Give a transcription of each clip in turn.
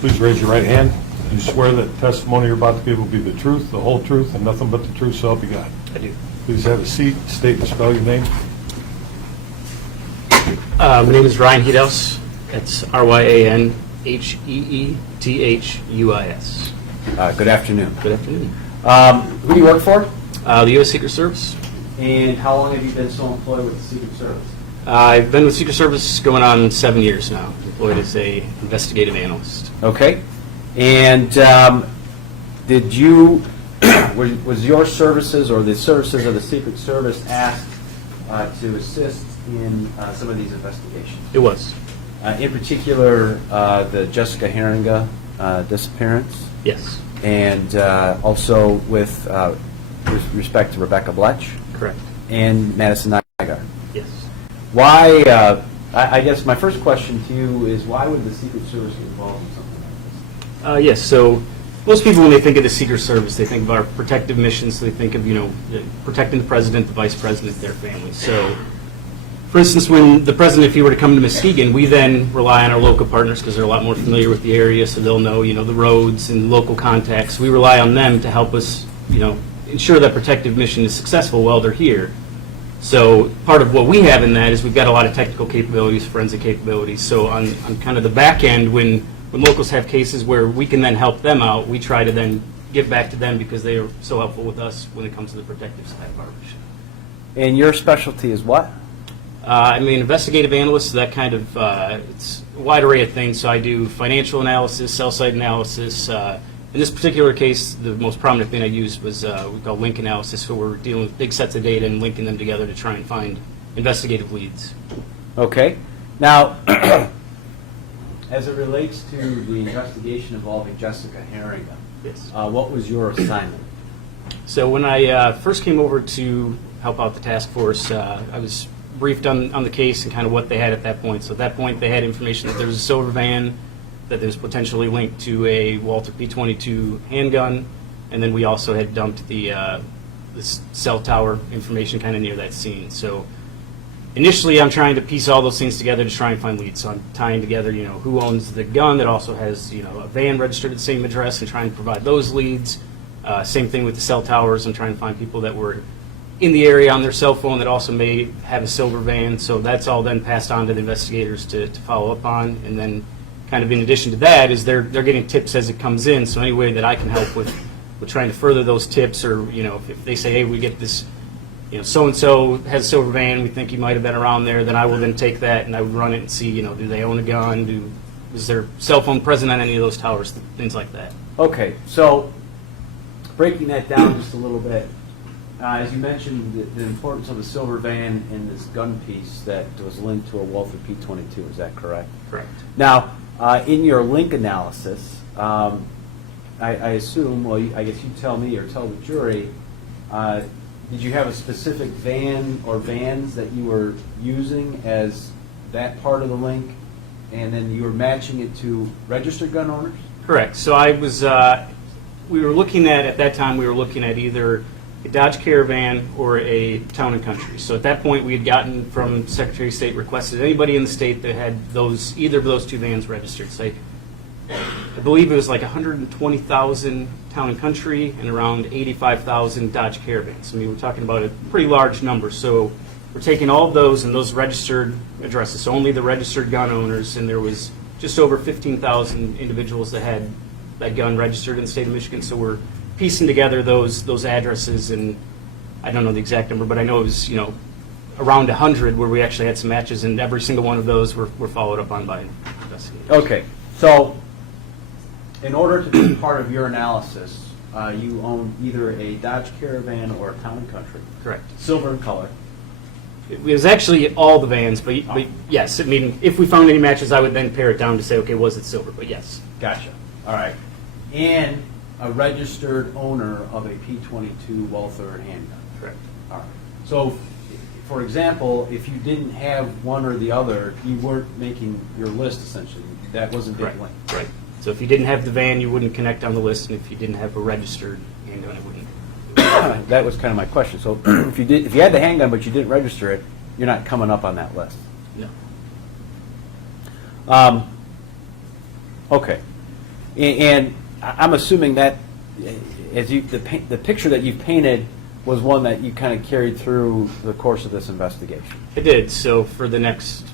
Please raise your right hand. Do you swear that the testimony you're about to give will be the truth, the whole truth, and nothing but the truth, so help you God? I do. Please have a seat. State and spell your name. My name is Ryan Heethuis. It's RyanHeethuis. Good afternoon. Good afternoon. Who do you work for? The U.S. Secret Service. And how long have you been so employed with the Secret Service? I've been with Secret Service going on 7 years now, employed as a investigative analyst. Okay. And did you, was your services or the services of the Secret Service asked to assist in some of these investigations? It was. In particular, the Jessica Heeringa disappearance? Yes. And also with respect to Rebecca Blech? Correct. And Madison Nygaard? Yes. Why, I guess my first question to you is, why would the Secret Service get involved in something like this? Yes, so most people, when they think of the Secret Service, they think of our protective missions, so they think of, protecting the president, the vice president, their families. So, for instance, when the president, if he were to come to Muskegon, we then rely on our local partners because they're a lot more familiar with the area, so they'll know, the roads and local contacts. We rely on them to help us, ensure that protective mission is successful while they're here. So part of what we have in that is we've got a lot of technical capabilities, forensic capabilities. So on kind of the back end, when locals have cases where we can then help them out, we try to then give back to them because they are so helpful with us when it comes to the protective side of our mission. And your specialty is what? I'm an investigative analyst, so that kind of, it's a wide array of things. So I do financial analysis, cell site analysis. In this particular case, the most prominent thing I used was we call link analysis, so we're dealing with big sets of data and linking them together to try and find investigative leads. Okay. Now, as it relates to the investigation involving Jessica Heeringa, Yes. What was your assignment? So when I first came over to help out the task force, I was briefed on the case and kind of what they had at that point. So at that point, they had information that there was a silver van, that there's potentially linked to a Walther P22 handgun, and then we also had dumped the cell tower information kind of near that scene. So initially, I'm trying to piece all those things together to try and find leads. So I'm tying together, who owns the gun that also has, a van registered at the same address and trying to provide those leads. Same thing with the cell towers. I'm trying to find people that were in the area on their cell phone that also may have a silver van. So that's all then passed on to the investigators to follow up on. And then kind of in addition to that is they're getting tips as it comes in. So any way that I can help with trying to further those tips, or, if they say, hey, we get this, so-and-so has a silver van, we think he might have been around there, then I will then take that and I would run it and see, do they own a gun? Is their cell phone present on any of those towers? Things like that. Okay, so breaking that down just a little bit, as you mentioned, the importance of the silver van and this gun piece that was linked to a Walther P22, is that correct? Correct. Now, in your link analysis, I assume, well, I guess you tell me or tell the jury, did you have a specific van or vans that you were using as that part of the link, and then you were matching it to registered gun owners? Correct. So we were looking at that time, we were looking at either a Dodge Caravan or a Town and Country. So at that point, we had gotten from Secretary of State requested anybody in the state that had either of those two vans registered. So I believe it was like 120,000 Town and Country and around 85,000 Dodge Caravans. I mean, we're talking about a pretty large number. So we're taking all of those and those registered addresses, so only the registered gun owners, and there was just over 15,000 individuals that had that gun registered in the state of Michigan. So we're piecing together those addresses, and I don't know the exact number, but I know it was around 100 where we actually had some matches, and every single one of those were followed up on by investigators. Okay, so in order to be part of your analysis, you own either a Dodge Caravan or a Town and Country. Correct. Silver in color. It was actually all the vans, but yes, I mean, if we found any matches, I would then pare it down to say, okay, was it silver? But yes. Gotcha. All right. And a registered owner of a P22 Walther handgun. Correct. All right. So, for example, if you didn't have one or the other, you weren't making your list, essentially. That wasn't being Right. linked. Right. So if you didn't have the van, you wouldn't connect on the list, and if you didn't have a registered handgun, it wouldn't. That was kind of my question. So, if you had the handgun but you didn't register it, you're not coming up on that list. No. Okay. And I'm assuming that as you, the picture that you painted was one that you kind of carried through the course of this investigation. I did. So for the next,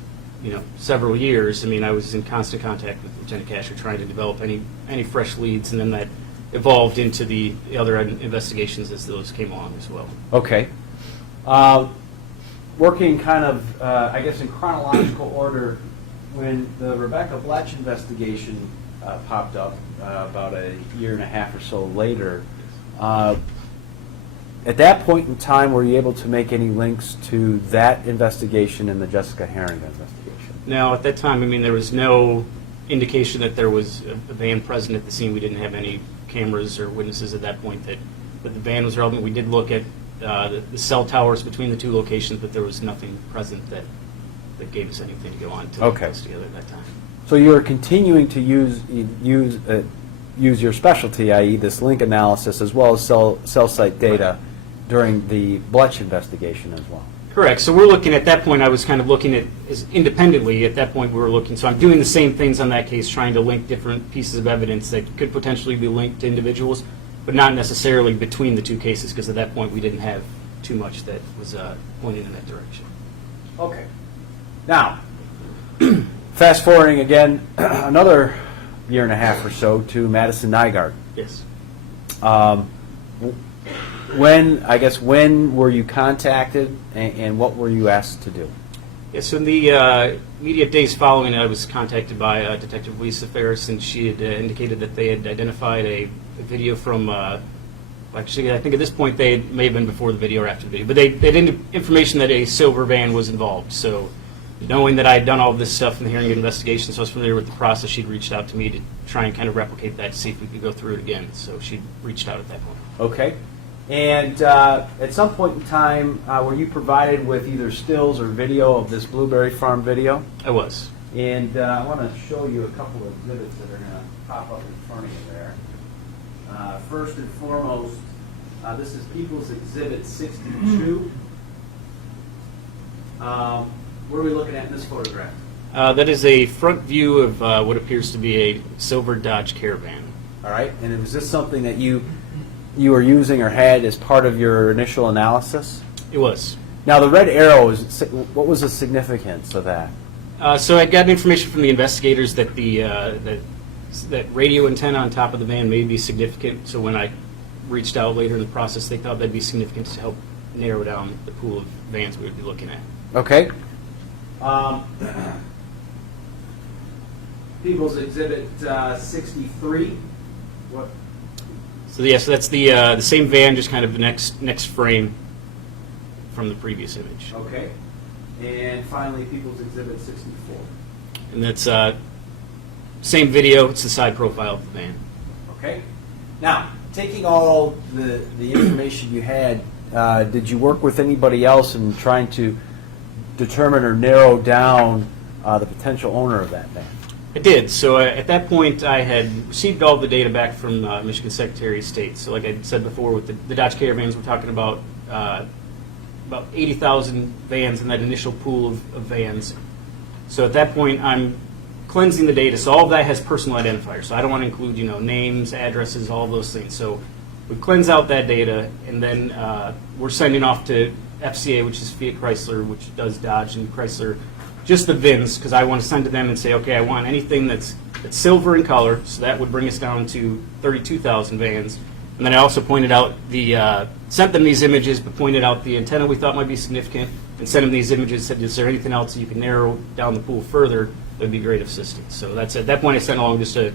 several years, I was in constant contact with Lieutenant Casher trying to develop any fresh leads, and then that evolved into the other investigations as those came along as well. Okay. Working kind of, I guess, in chronological order, when the Rebecca Bletch investigation popped up about a year and a half or so later, at that point in time, were you able to make any links to that investigation and the Jessica Heeringa investigation? Now, at that time, there was no indication that there was a van present at the scene. We didn't have any cameras or witnesses at that point that the van was relevant. We did look at the cell towers between the two locations, but there was nothing present that gave us anything to go on to Okay. put us together at that time. So you were continuing to use your specialty, i.e. this link analysis, as well as cell site data during the Bletch investigation as well. Correct. So we're looking at that point. I was kind of looking at as independently. At that point, we were looking. So I'm doing the same things on that case, trying to link different pieces of evidence that could potentially be linked to individuals, but not necessarily between the two cases, because at that point we didn't have too much that was pointing in that direction. Okay. Now, fast forwarding again, another year and a half or so to Madison Nygaard. Yes. When were you contacted, and what were you asked to do? Yeah, so in the immediate days following it, I was contacted by Detective Lisa Ferris, and she had indicated that they had identified a video from, actually, I think at this point they may have been before the video or after the video, but they had information that a silver van was involved. So knowing that I had done all of this stuff in the hearing investigation, so I was familiar with the process, she'd reached out to me to try and kind of replicate that to see if we could go through it again. So she reached out at that point. Okay. And at some point in time, were you provided with either stills or video of this Blueberry Farm video? I was. And I want to show you a couple of exhibits that are going to pop up in front of you there. First and foremost, this is People's Exhibit 62. What are we looking at in this photograph? That is a front view of what appears to be a silver Dodge Caravan. All right. And was this something that you were using or had as part of your initial analysis? It was. Now, the red arrow, what was the significance of that? So I got information from the investigators that the that radio antenna on top of the van may be significant. So when I reached out later in the process, they thought that'd be significant to help narrow down the pool of vans we would be looking at. Okay. People's Exhibit 63. What? So yeah, so that's the same van, just kind of the next frame from the previous image. Okay. And finally, People's Exhibit 64. And that's same video. It's the side profile of the van. Okay. Now, taking all the information you had, did you work with anybody else in trying to determine or narrow down the potential owner of that van? I did. So at that point, I had received all the data back from Michigan Secretary of State. So like I said before, with the Dodge Caravans, we're talking about 80,000 vans in that initial pool of vans. So at that point, I'm cleansing the data. So all of that has personal identifiers. So I don't want to include, names, addresses, all of those things. So we cleanse out that data, and then we're sending off to FCA, which is Fiat Chrysler, which does Dodge and Chrysler, just the VINs, because I want to send to them and say, okay, I want anything that's silver in color, so that would bring us down to 32,000 vans. And then I also pointed out sent them these images, but pointed out the antenna we thought might be significant, and sent them these images, said, is there anything else that you can narrow down the pool further that would be great assistance? So that's at that point I sent along just a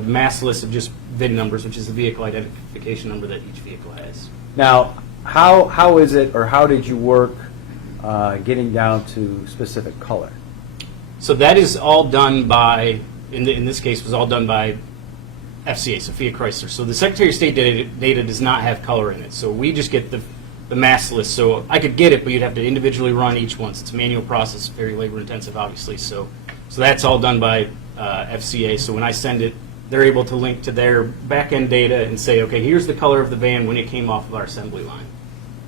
mass list of just VIN numbers, which is the vehicle identification number that each vehicle has. Now, how is it, or how did you work getting down to specific color? So that is all done by, in this case, was all done by FCA, so Fiat Chrysler. So the Secretary of State data does not have color in it. So we just get the mass list. So I could get it, but you'd have to individually run each one. So it's a manual process, very labor intensive, obviously. So that's all done by FCA. So when I send it, they're able to link to their back end data and say, okay, here's the color of the van when it came off of our assembly line.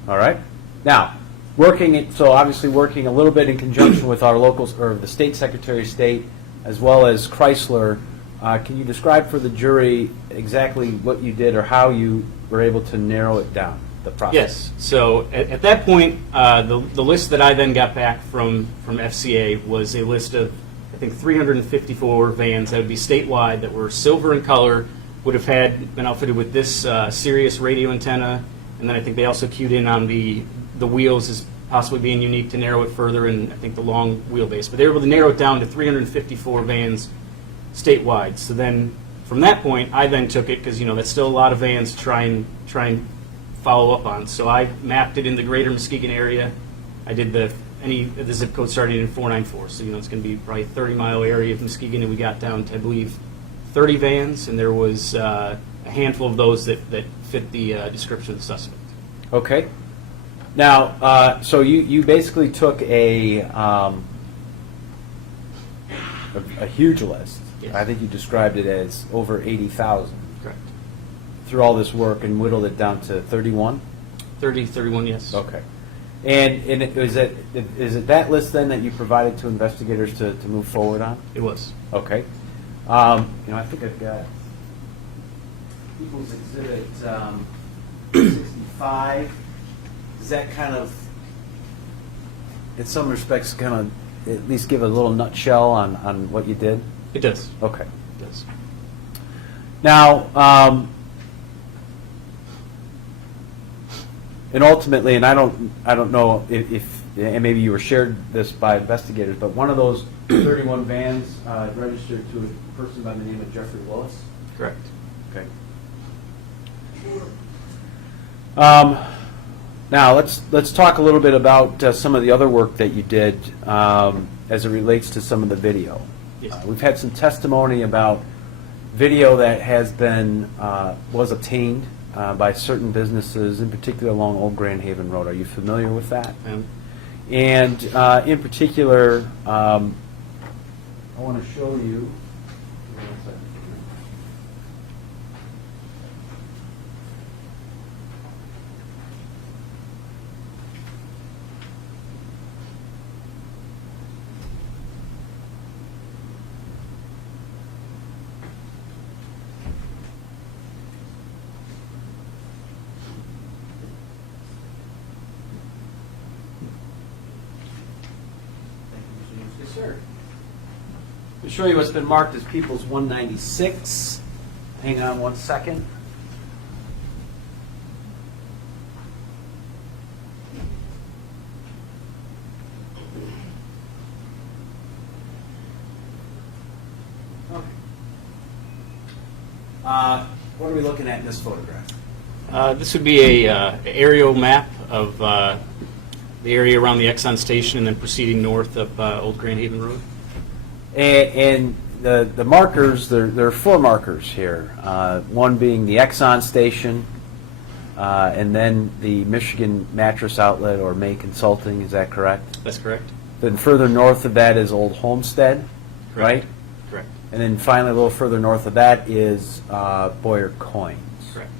All right. Now, obviously working a little bit in conjunction with our locals, or the State Secretary of State, as well as Chrysler, Can you describe for the jury exactly what you did or how you were able to narrow it down, the process? Yes. So at that point, the list that I then got back from FCA was a list of, I think, 354 vans that would be statewide that were silver in color, would have been outfitted with this Sirius radio antenna, and then I think they also cued in on the wheels as possibly being unique to narrow it further, and I think the long wheelbase. But they were able to narrow it down to 354 vans statewide. So then, from that point, I then took it, because that's still a lot of vans to try and follow up on. So I mapped it in the greater Muskegon area. I did the zip code starting in 494. So it's going to be probably a 30-mile area of Muskegon, and we got down to, I believe, 30 vans, and there was a handful of those that fit the description of the suspect. Okay. Now, so you basically took a huge list. Yes. I think you described it as over 80,000. Correct. Through all this work and whittled it down to 31? 31, yes. Okay. And is it that list then that you provided to investigators to move forward on? It was. Okay. I think I've got People's Exhibit 65. Does that kind of, in some respects, kind of at least give a little nutshell on what you did? It does. Okay. It does. Now, and ultimately, and I don't know if and maybe you were shared this by investigators, but one of those 31 vans registered to a person by the name of Jeffrey Willis. Correct. Okay. Now let's talk a little bit about some of the other work that you did as it relates to some of the video. Yes. We've had some testimony about video that has been was obtained by certain businesses, in particular along Old Grand Haven Road. Are you familiar with that? And in particular, I want to show you. Yes, sir. To show you what's been marked as People's 196. Hang on one second. Okay. What are we looking at in this photograph? This would be a aerial map of the area around the Exxon station and then proceeding north up Old Grand Haven Road. And the markers, there are four markers here. One being the Exxon station, and then the Michigan Mattress Outlet or May Consulting. Is that correct? That's correct. Then further north of that is Old Homestead, right? Correct. And then finally, a little further north of that is Boyer Coins. Correct.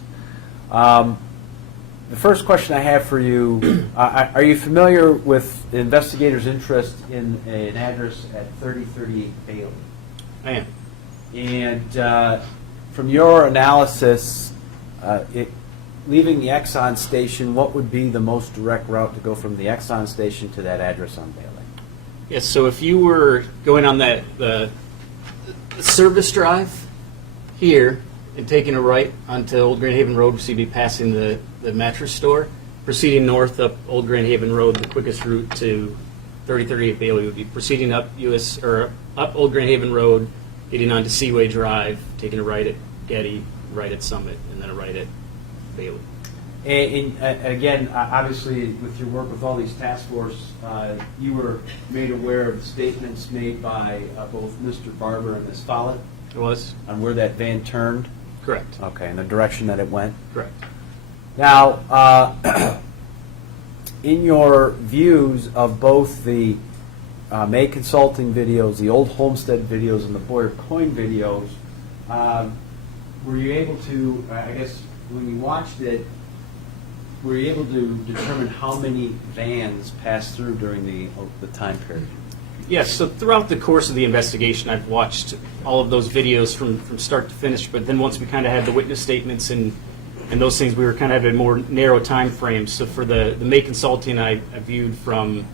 The first question I have for you, are you familiar with the investigators' interest in an address at 3038 Bailey? I am. And from your analysis, leaving the Exxon station, what would be the most direct route to go from the Exxon station to that address on Bailey? Yes, so if you were going on the service drive here and taking a right onto Old Grand Haven Road, so you'd be passing the mattress store, proceeding north up Old Grand Haven Road, the quickest route to 3038 Bailey would be proceeding up up Old Grand Haven Road, getting onto Seaway Drive, taking a right at Getty, right at Summit, and then a right at Bailey. And again, obviously, with your work with all these task force, you were made aware of the statements made by both Mr. Barber and Ms. Follette It was? on where that van turned? Correct. Okay, and the direction that it went? Correct. Now, in your views of both the May Consulting videos, the Old Homestead videos, and the Boyer Coin videos, were you able to, I guess, when you watched it, were you able to determine how many vans passed through during the time period? Yes, so throughout the course of the investigation, I've watched all of those videos from start to finish, but then once we kind of had the witness statements and those things, we were kind of at a more narrow time frame. So for the make and salting, I viewed from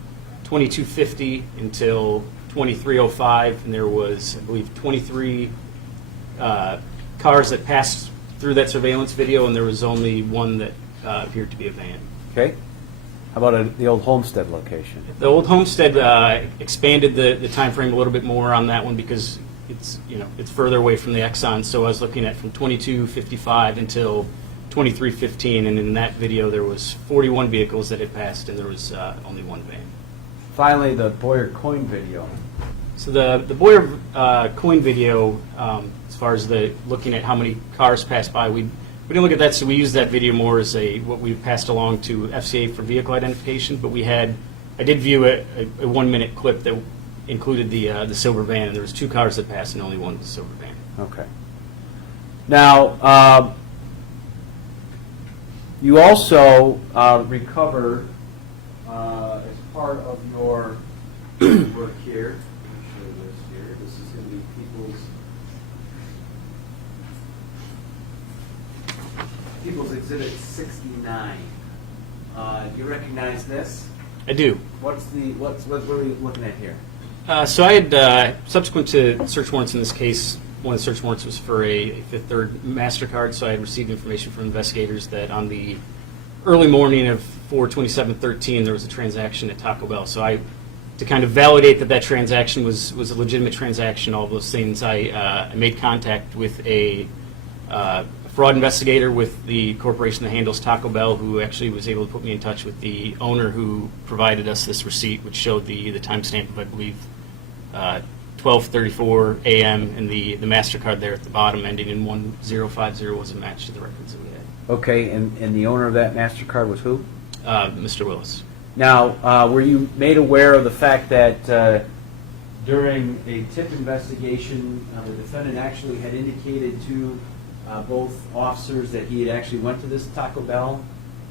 2250 until 2305, and there was, I believe, 23 cars that passed through that surveillance video, and there was only one that appeared to be a van. Okay. How about the old Homestead location? The old Homestead expanded the time frame a little bit more on that one because it's further away from the Exxon. So I was looking at from 2255 until 2315, and in that video there was 41 vehicles that had passed, and there was only one van. Finally, the Boyer coin video. So the Boyer coin video, as far as looking at how many cars passed by, we didn't look at that, so we used that video more as what we passed along to FCA for vehicle identification. But I did view a 1 minute clip that included the silver van, and there was 2 cars that passed, and only one was a silver van. Okay. Now, you also recovered as part of your work here. Let me show you this here. This is going to be People's Exhibit 69. Do you recognize this? I do. What are we looking at here? So I had, subsequent to search warrants in this case, one of the search warrants was for a Fifth Third MasterCard, so I had received information from investigators that on the early morning of 4/27/13 there was a transaction at Taco Bell. So to kind of validate that transaction was a legitimate transaction, all of those things, I made contact with a fraud investigator with the corporation that handles Taco Bell, who actually was able to put me in touch with the owner who provided us this receipt, which showed the timestamp of, I believe, 12:34 a.m. and the MasterCard there at the bottom ending in 1050 was a match to the records that we had. Okay, and the owner of that MasterCard was who? Mr. Willis. Now, were you made aware of the fact that during a tip investigation, the defendant actually had indicated to both officers that he had actually went to this Taco Bell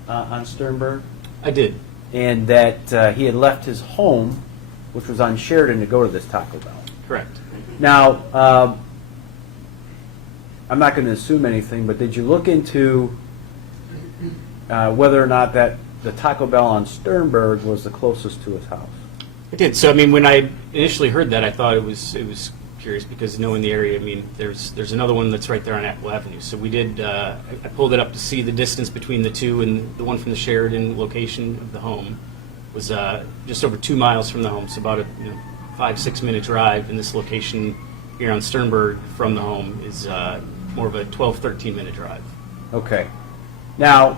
on Sternberg? I did. And that he had left his home, which was on Sheridan, to go to this Taco Bell? Correct. Now, I'm not going to assume anything, but did you look into whether or not that the Taco Bell on Sternberg was the closest to his house? I did. So, I mean, when I initially heard that, I thought it was curious because knowing the area, I mean, there's another one that's right there on Apple Avenue. So we did. I pulled it up to see the distance between the two, and the one from the Sheridan location of the home was just over 2 miles from the home. So about a 5-6 minute drive. And this location here on Sternberg from the home is more of a 12-13 minute drive. Okay. Now,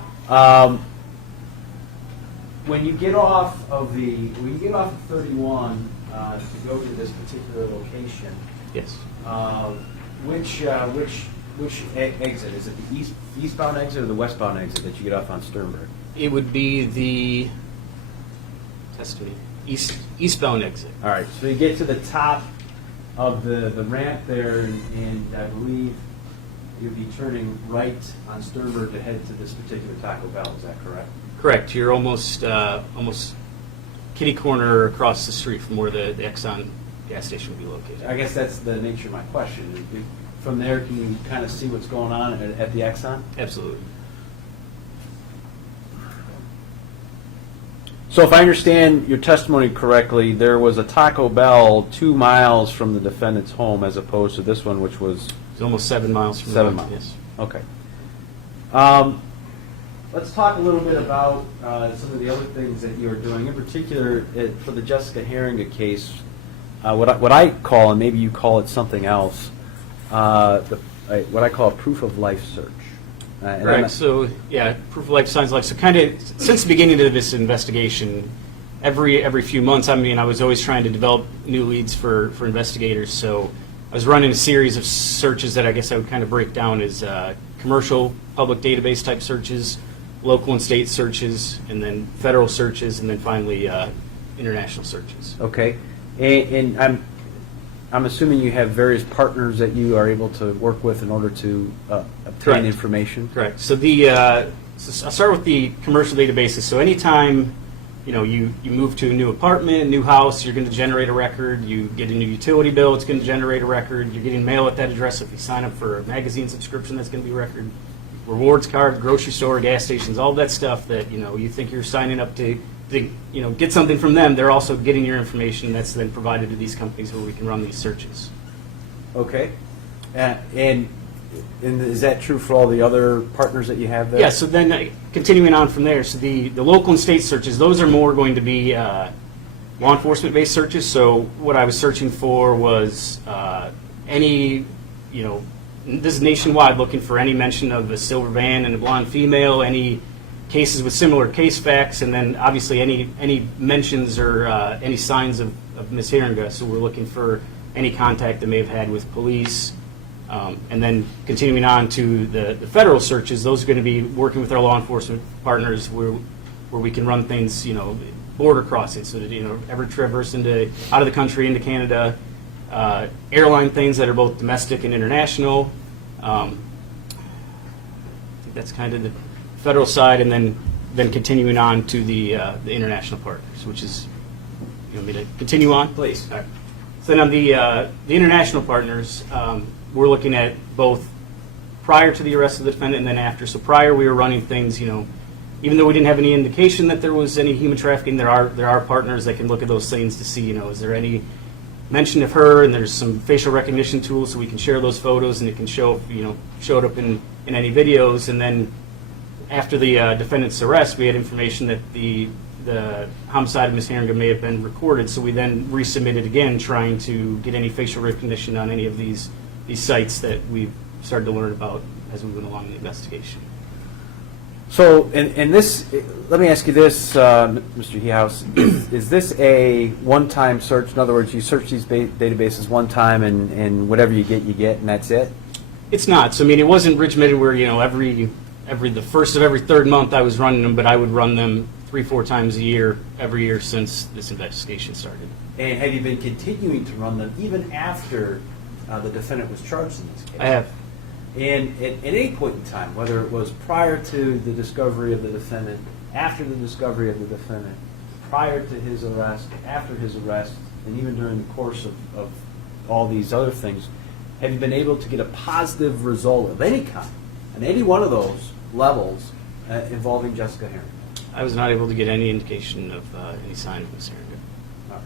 when you get off of 31 to go to this particular location, Yes. which exit is it? The eastbound exit or the westbound exit that you get off on Sternberg? It would be the eastbound exit. All right. So you get to the top of the ramp there, and I believe you'd be turning right on Sternberg to head to this particular Taco Bell. Is that correct? Correct. You're almost kitty corner across the street from where the Exxon gas station would be located. I guess that's the nature of my question. From there, can you kind of see what's going on at the Exxon? Absolutely. So if I understand your testimony correctly, there was a Taco Bell 2 miles from the defendant's home as opposed to this one, which was... It's almost 7 miles from 7 the home. miles. Yes. Okay. Let's talk a little bit about some of the other things that you're doing. In particular, for the Jessica Heeringa case, what I call, and maybe you call it something else, what I call a proof of life search. Correct. So, yeah, proof of life, signs of life. So kind of since the beginning of this investigation, every few months, I mean, I was always trying to develop new leads for investigators. So I was running a series of searches that I guess I would kind of break down as commercial public database type searches, local and state searches, and then federal searches, and then finally international searches. Okay. And I'm assuming you have various partners that you are able to work with in order to obtain Correct. information? Correct. So I'll start with the commercial databases. So anytime you move to a new apartment, a new house, you're going to generate a record. You get a new utility bill, it's going to generate a record. You're getting mail at that address. If you sign up for a magazine subscription, that's going to be a record. Rewards card, grocery store, gas stations, all that stuff that you think you're signing up to get something from them. They're also getting your information that's then provided to these companies where we can run these searches. Okay. And is that true for all the other partners that you have there? Yeah, so then continuing on from there, so the local and state searches, those are more going to be law enforcement-based searches. So what I was searching for was any, this is nationwide, looking for any mention of a silver van and a blonde female, any cases with similar case facts, and then obviously any mentions or any signs of Ms. Heeringa. So we're looking for any contact that may have had with police. And then continuing on to the federal searches, those are going to be working with our law enforcement partners where we can run things, border crossings, so that, ever traverse out of the country into Canada, airline things that are both domestic and international. I think that's kind of the federal side, and then continuing on to the international partners, which is, you want me to continue on? Please. All right. So then on the international partners, we're looking at both prior to the arrest of the defendant and then after. So prior, we were running things, even though we didn't have any indication that there was any human trafficking, there are partners that can look at those things to see, is there any mention of her, and there's some facial recognition tools so we can share those photos and it can show, showed up in any videos. And then after the defendant's arrest, we had information that the homicide of Ms. Heeringa may have been recorded, so we then resubmitted again, trying to get any facial recognition on any of these sites that we've started to learn about as we went along in the investigation. So, in this, let me ask you this, Mr. Heethuis, is this a one-time search? In other words, you search these databases one time and whatever you get, and that's it? It's not. So, it wasn't regimented where, the first of every third month I was running them, but I would run them 3-4 times a year, every year since this investigation started. And have you been continuing to run them even after the defendant was charged in this case? I have. And at any point in time, whether it was prior to the discovery of the defendant, after the discovery of the defendant, prior to his arrest, after his arrest, and even during the course of all these other things, have you been able to get a positive result of any kind on any one of those levels involving Jessica Heeringa? I was not able to get any indication of any sign of Ms. Heeringa. All right.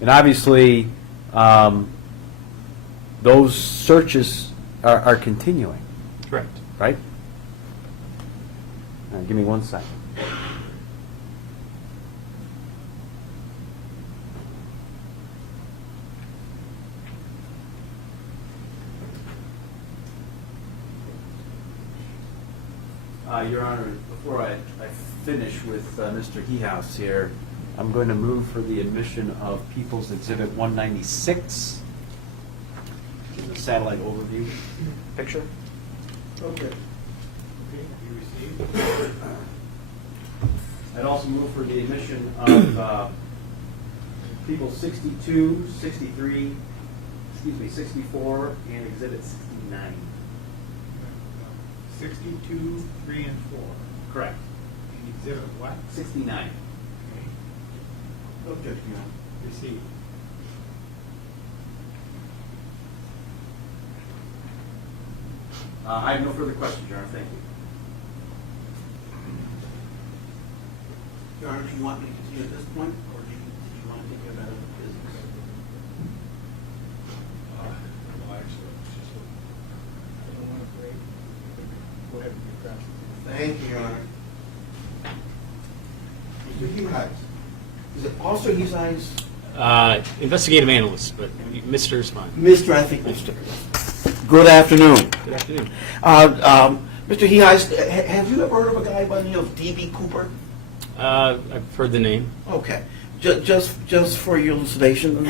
And obviously, those searches are continuing, Correct. right? Give me 1 second. Your Honor, before I finish with Mr. Heethuis here, I'm going to move for the admission of People's Exhibit 196, the satellite overview picture. Okay. You received? I'd also move for the admission of People 62, 63, 64, and Exhibit 69. 62, 3, and 4. Correct. And exhibit what? 69. Okay. No judgment. Received. I have no further questions, Your Honor. Thank you. Your Honor, do you want me to continue at this point, or do you want to take care of that other business? Well, actually, it's just I don't want to break. Go ahead and get that. Thank you, Your Honor. Mr. Heethuis, is it also Heethuis? Investigative analyst, but Mr. is fine. Mr. I think Mr. Good afternoon. Good afternoon. Mr. Heethuis, have you ever heard of a guy by the name of D.B. Cooper? I've heard the name. Okay. Just for your elucidation,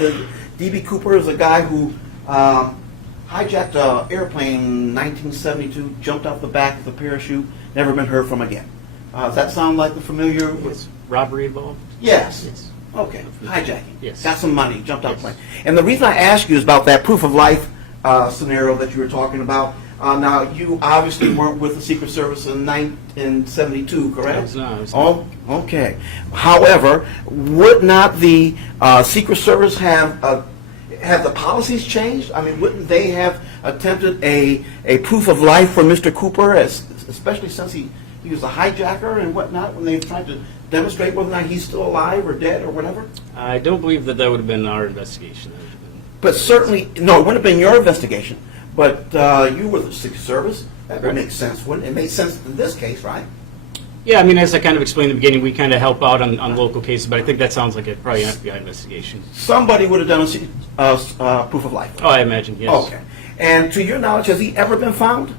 D.B. Cooper is a guy who hijacked an airplane in 1972, jumped off the back of a parachute, never been heard from again. Does that sound like the familiar? Is robbery involved? Yes. Yes. Okay. Hijacking. Yes. Got some money, jumped off the Yes. plane. And the reason I ask you is about that proof of life scenario that you were talking about. Now, you obviously weren't with the Secret Service in 1972, correct? I was not. Oh, okay. However, would not the Secret Service have the policies changed? I mean, wouldn't they have attempted a proof of life for Mr. Cooper, especially since he was a hijacker and whatnot, when they tried to demonstrate whether or not he's still alive or dead or whatever? I don't believe that would have been our investigation. But certainly, no, it wouldn't have been your investigation. But you were the Secret Service. That would make sense, wouldn't it? It made sense in this case, right? Yeah, I mean, as I kind of explained in the beginning, we kind of help out on local cases, but I think that sounds like probably an FBI investigation. Somebody would have done a proof of life. Oh, I imagine, yes. Okay. And to your knowledge, has he ever been found?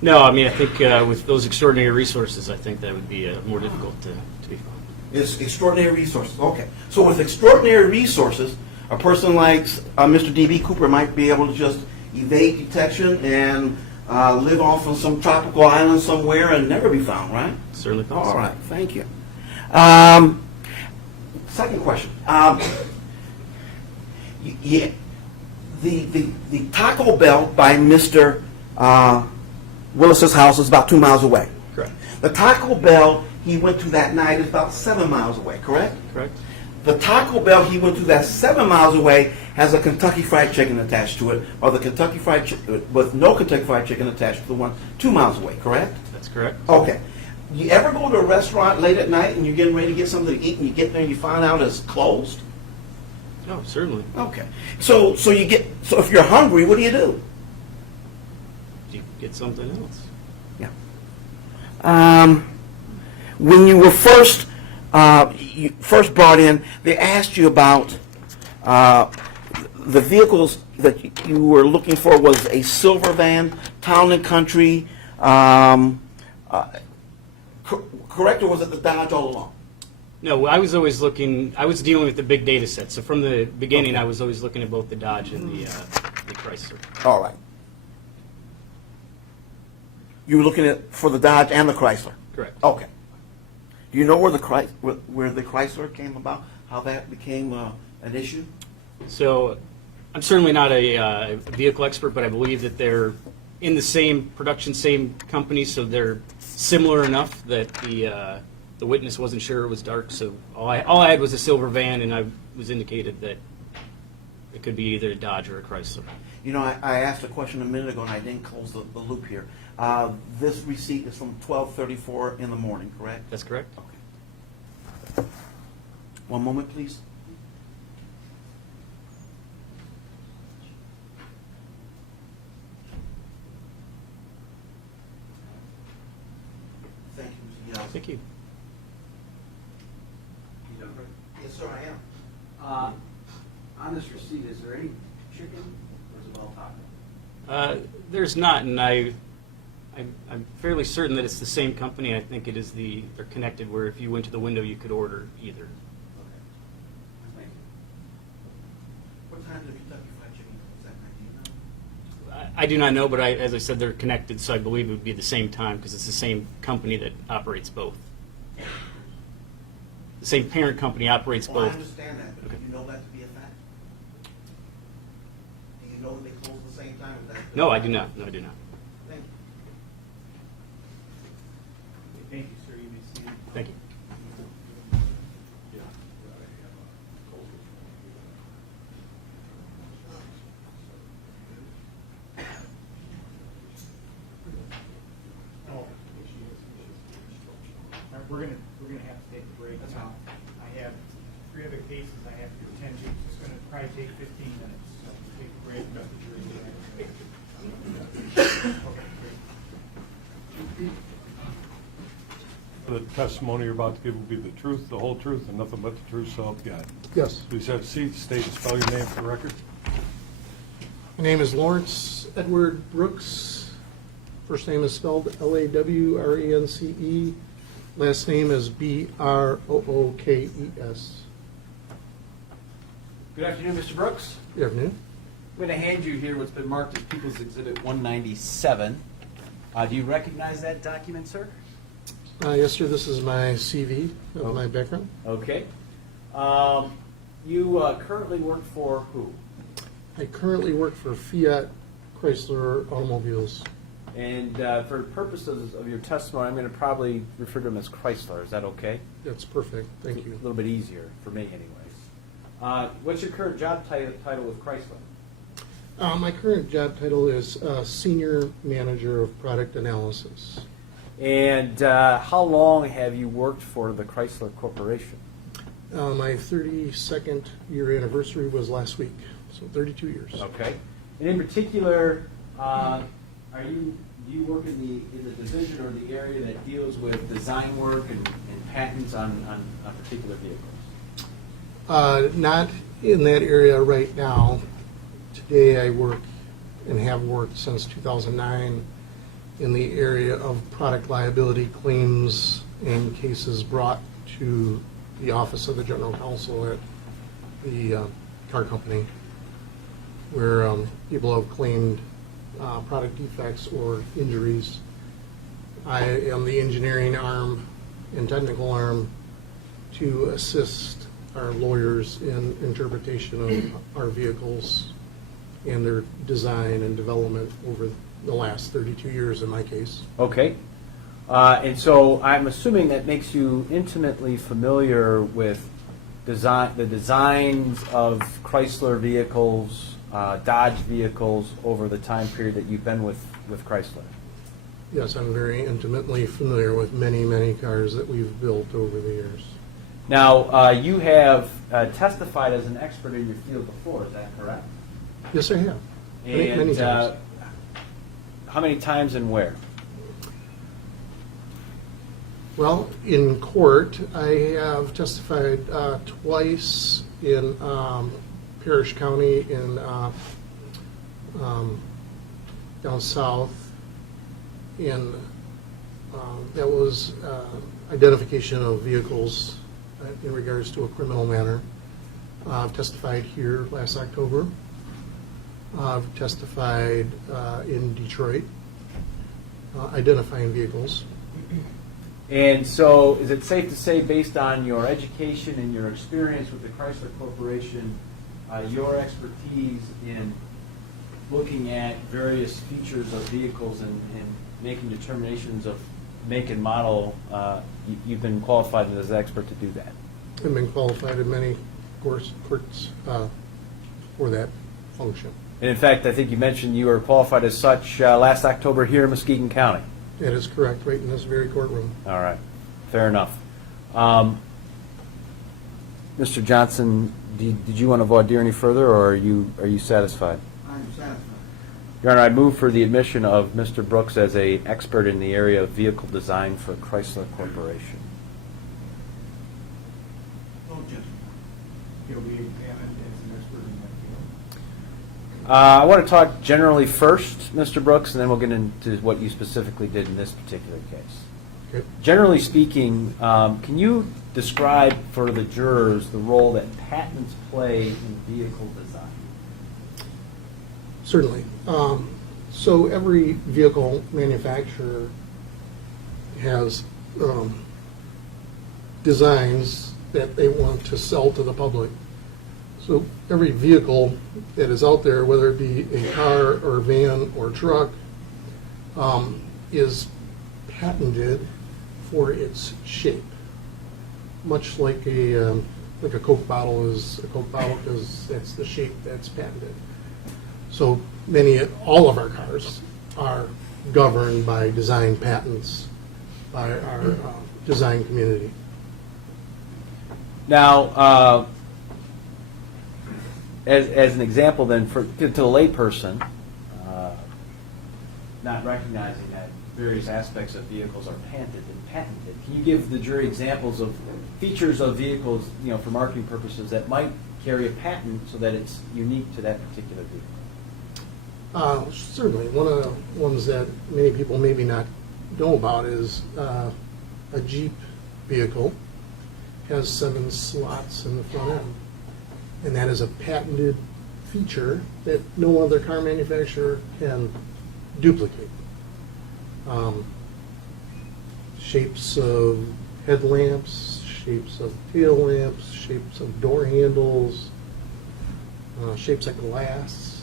No, I mean, I think with those extraordinary resources, I think that would be more difficult to be found. It's extraordinary resources. Okay. So with extraordinary resources, a person like Mr. D.B. Cooper might be able to just evade detection and live off on some tropical island somewhere and never be found, right? Certainly possible. All right. Thank you. Second question. Yeah, the Taco Bell by Mr. Willis's house is about 2 miles away. Correct. The Taco Bell he went to that night is about 7 miles away, correct? Correct. The Taco Bell he went to that 7 miles away has a Kentucky Fried Chicken attached to it, or the Kentucky Fried Chicken with no Kentucky Fried Chicken attached to the one 2 miles away, correct? That's correct. Okay. You ever go to a restaurant late at night and you're getting ready to get something to eat and you get there and you find out it's closed? No, certainly. Okay. So if you're hungry, what do? You get something else. Yeah. When you were first brought in, they asked you about the vehicles that you were looking for was a silver van, Town and Country, correct, or was it the Dodge all along? No, I was always looking, I was dealing with the big data set. So from the beginning, Okay. I was always looking at both the Dodge and the Chrysler. All right. You were looking for the Dodge and the Chrysler? Correct. Okay. Do you know where the Chrysler came about? How that became an issue? So I'm certainly not a vehicle expert, but I believe that they're in the same production, same company, so they're similar enough that the witness wasn't sure it was dark. So all I had was a silver van, and I was indicated that it could be either a Dodge or a Chrysler. You know, I asked a question a minute ago, and I didn't close the loop here. This receipt is from 12:34 in the morning, correct? That's correct. Okay. One moment, please. Thank you, Mr. Yeltsin. Thank you. Yes, sir, I am. On this receipt, is there any chicken or is it all taco? There's not, and I'm fairly certain that it's the same company. I think it is they're connected, where if you went to the window, you could order either. Okay. Thank you. What time did the Kentucky Fried Chicken come? Is that 19? I do not know, but as I said, they're connected, so I believe it would be the same time because it's the same company that operates both. The same parent company operates Well, I both. understand that, but Okay. do you know that to be a fact? Do you know that they close at the same time? Or that- No, I do not. No, I do not. Thank you. Thank you, sir. You may see. Thank you. We're gonna have to take a break now. I have 3 other cases I have to attend to. It's gonna probably take 15 minutes, so we'll take a break, let the jury do that. Okay, great. The testimony you're about to give will be the truth, the whole truth, and nothing but the truth, so help God. Yes. Please have a seat, state and spell your name for the record. My name is Lawrence Edward Brooks. First name is spelled Lawrence. Last name is Brookes. Good afternoon, Mr. Brooks. Good afternoon. I'm going to hand you here what's been marked as People's Exhibit 197. Do you recognize that document, sir? Yes, sir. This is my CV of my background. Okay. You currently work for who? I currently work for Fiat Chrysler automobiles. And for purposes of your testimony, I'm going to probably refer to them as Chrysler. Is that okay? That's perfect, thank A you. little bit easier for me anyways. What's your current job title with Chrysler? My current job title is Senior Manager of Product Analysis. And how long have you worked for the Chrysler Corporation? My 32nd year anniversary was last week, so 32 years. Okay. And in particular, do you work in the division or the area that deals with design work and patents on particular vehicles? Not in that area right now. Today I work and have worked since 2009 in the area of product liability claims and cases brought to the Office of the General Counsel at the car company, where people have claimed product defects or injuries. I am the engineering arm and technical arm to assist our lawyers in interpretation of our vehicles and their design and development over the last 32 years in my case. Okay. And so I'm assuming that makes you intimately familiar with the designs of Chrysler vehicles, Dodge vehicles over the time period that you've been with Chrysler. Yes, I'm very intimately familiar with many, many cars that we've built over the years. Now, you have testified as an expert in your field before, is that correct? Yes, I have. Many times. How many times and where? Well, in court, I have testified twice in Parrish County in down south, and that was identification of vehicles in regards to a criminal matter. I've testified here last October. I've testified in Detroit, identifying vehicles. And so is it safe to say, based on your education and your experience with the Chrysler Corporation, your expertise in looking at various features of vehicles and making determinations of make and model, you've been qualified as an expert to do that? I've been qualified in many courts for that function. And in fact, I think you mentioned you were qualified as such last October here in Muskegon County. That is correct, right in this very courtroom. All right, fair enough. Mr. Johnson, did you want to voir dire any further, or are you satisfied? I'm satisfied. Your Honor, I move for the admission of Mr. Brooks as an expert in the area of vehicle design for Chrysler Corporation. No objection. He'll be examined as an expert in that field. I want to talk generally first, Mr. Brooks, and then we'll get into what you specifically did in this particular case. Okay. Generally speaking, can you describe for the jurors the role that patents play in vehicle design? Certainly. So every vehicle manufacturer has designs that they want to sell to the public. So every vehicle that is out there, whether it be a car or a van or truck, is patented for its shape. Much like a Coke bottle is a Coke bottle because that's the shape that's patented. So all of our cars are governed by design patents by our design community. Now, as an example then, to the layperson, not recognizing that various aspects of vehicles are patented, can you give the jury examples of features of vehicles, for marketing purposes that might carry a patent so that it's unique to that particular vehicle? Certainly. One of the ones that many people maybe not know about is a Jeep vehicle has 7 slots in the front end. And that is a patented feature that no other car manufacturer can duplicate. Shapes of headlamps, shapes of tail lamps, shapes of door handles, shapes of glass.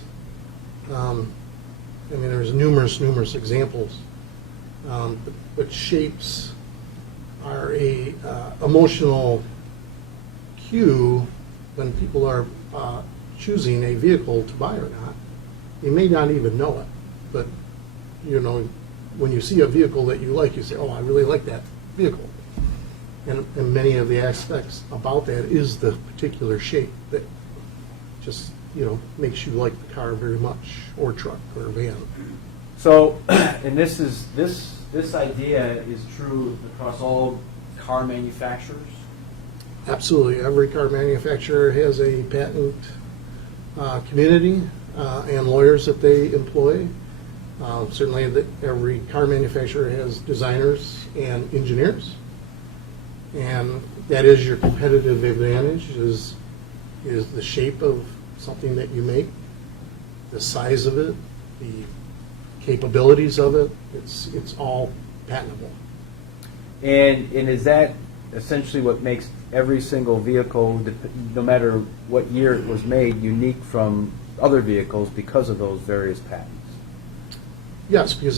I mean, there's numerous examples. But shapes are a emotional cue when people are choosing a vehicle to buy or not. You may not even know it, but you know, when you see a vehicle that you like, you say, "Oh, I really like that vehicle." And many of the aspects about that is the particular shape that just, you know, makes you like the car very much, or truck, or van. So, and this idea is true across all car manufacturers? Absolutely. Every car manufacturer has a patent community and lawyers that they employ. Certainly, every car manufacturer has designers and engineers. And that is your competitive advantage, is the shape of something that you make, the size of it, the capabilities of it. It's all patentable. And is that essentially what makes every single vehicle, no matter what year it was made, unique from other vehicles because of those various patents? Yes, because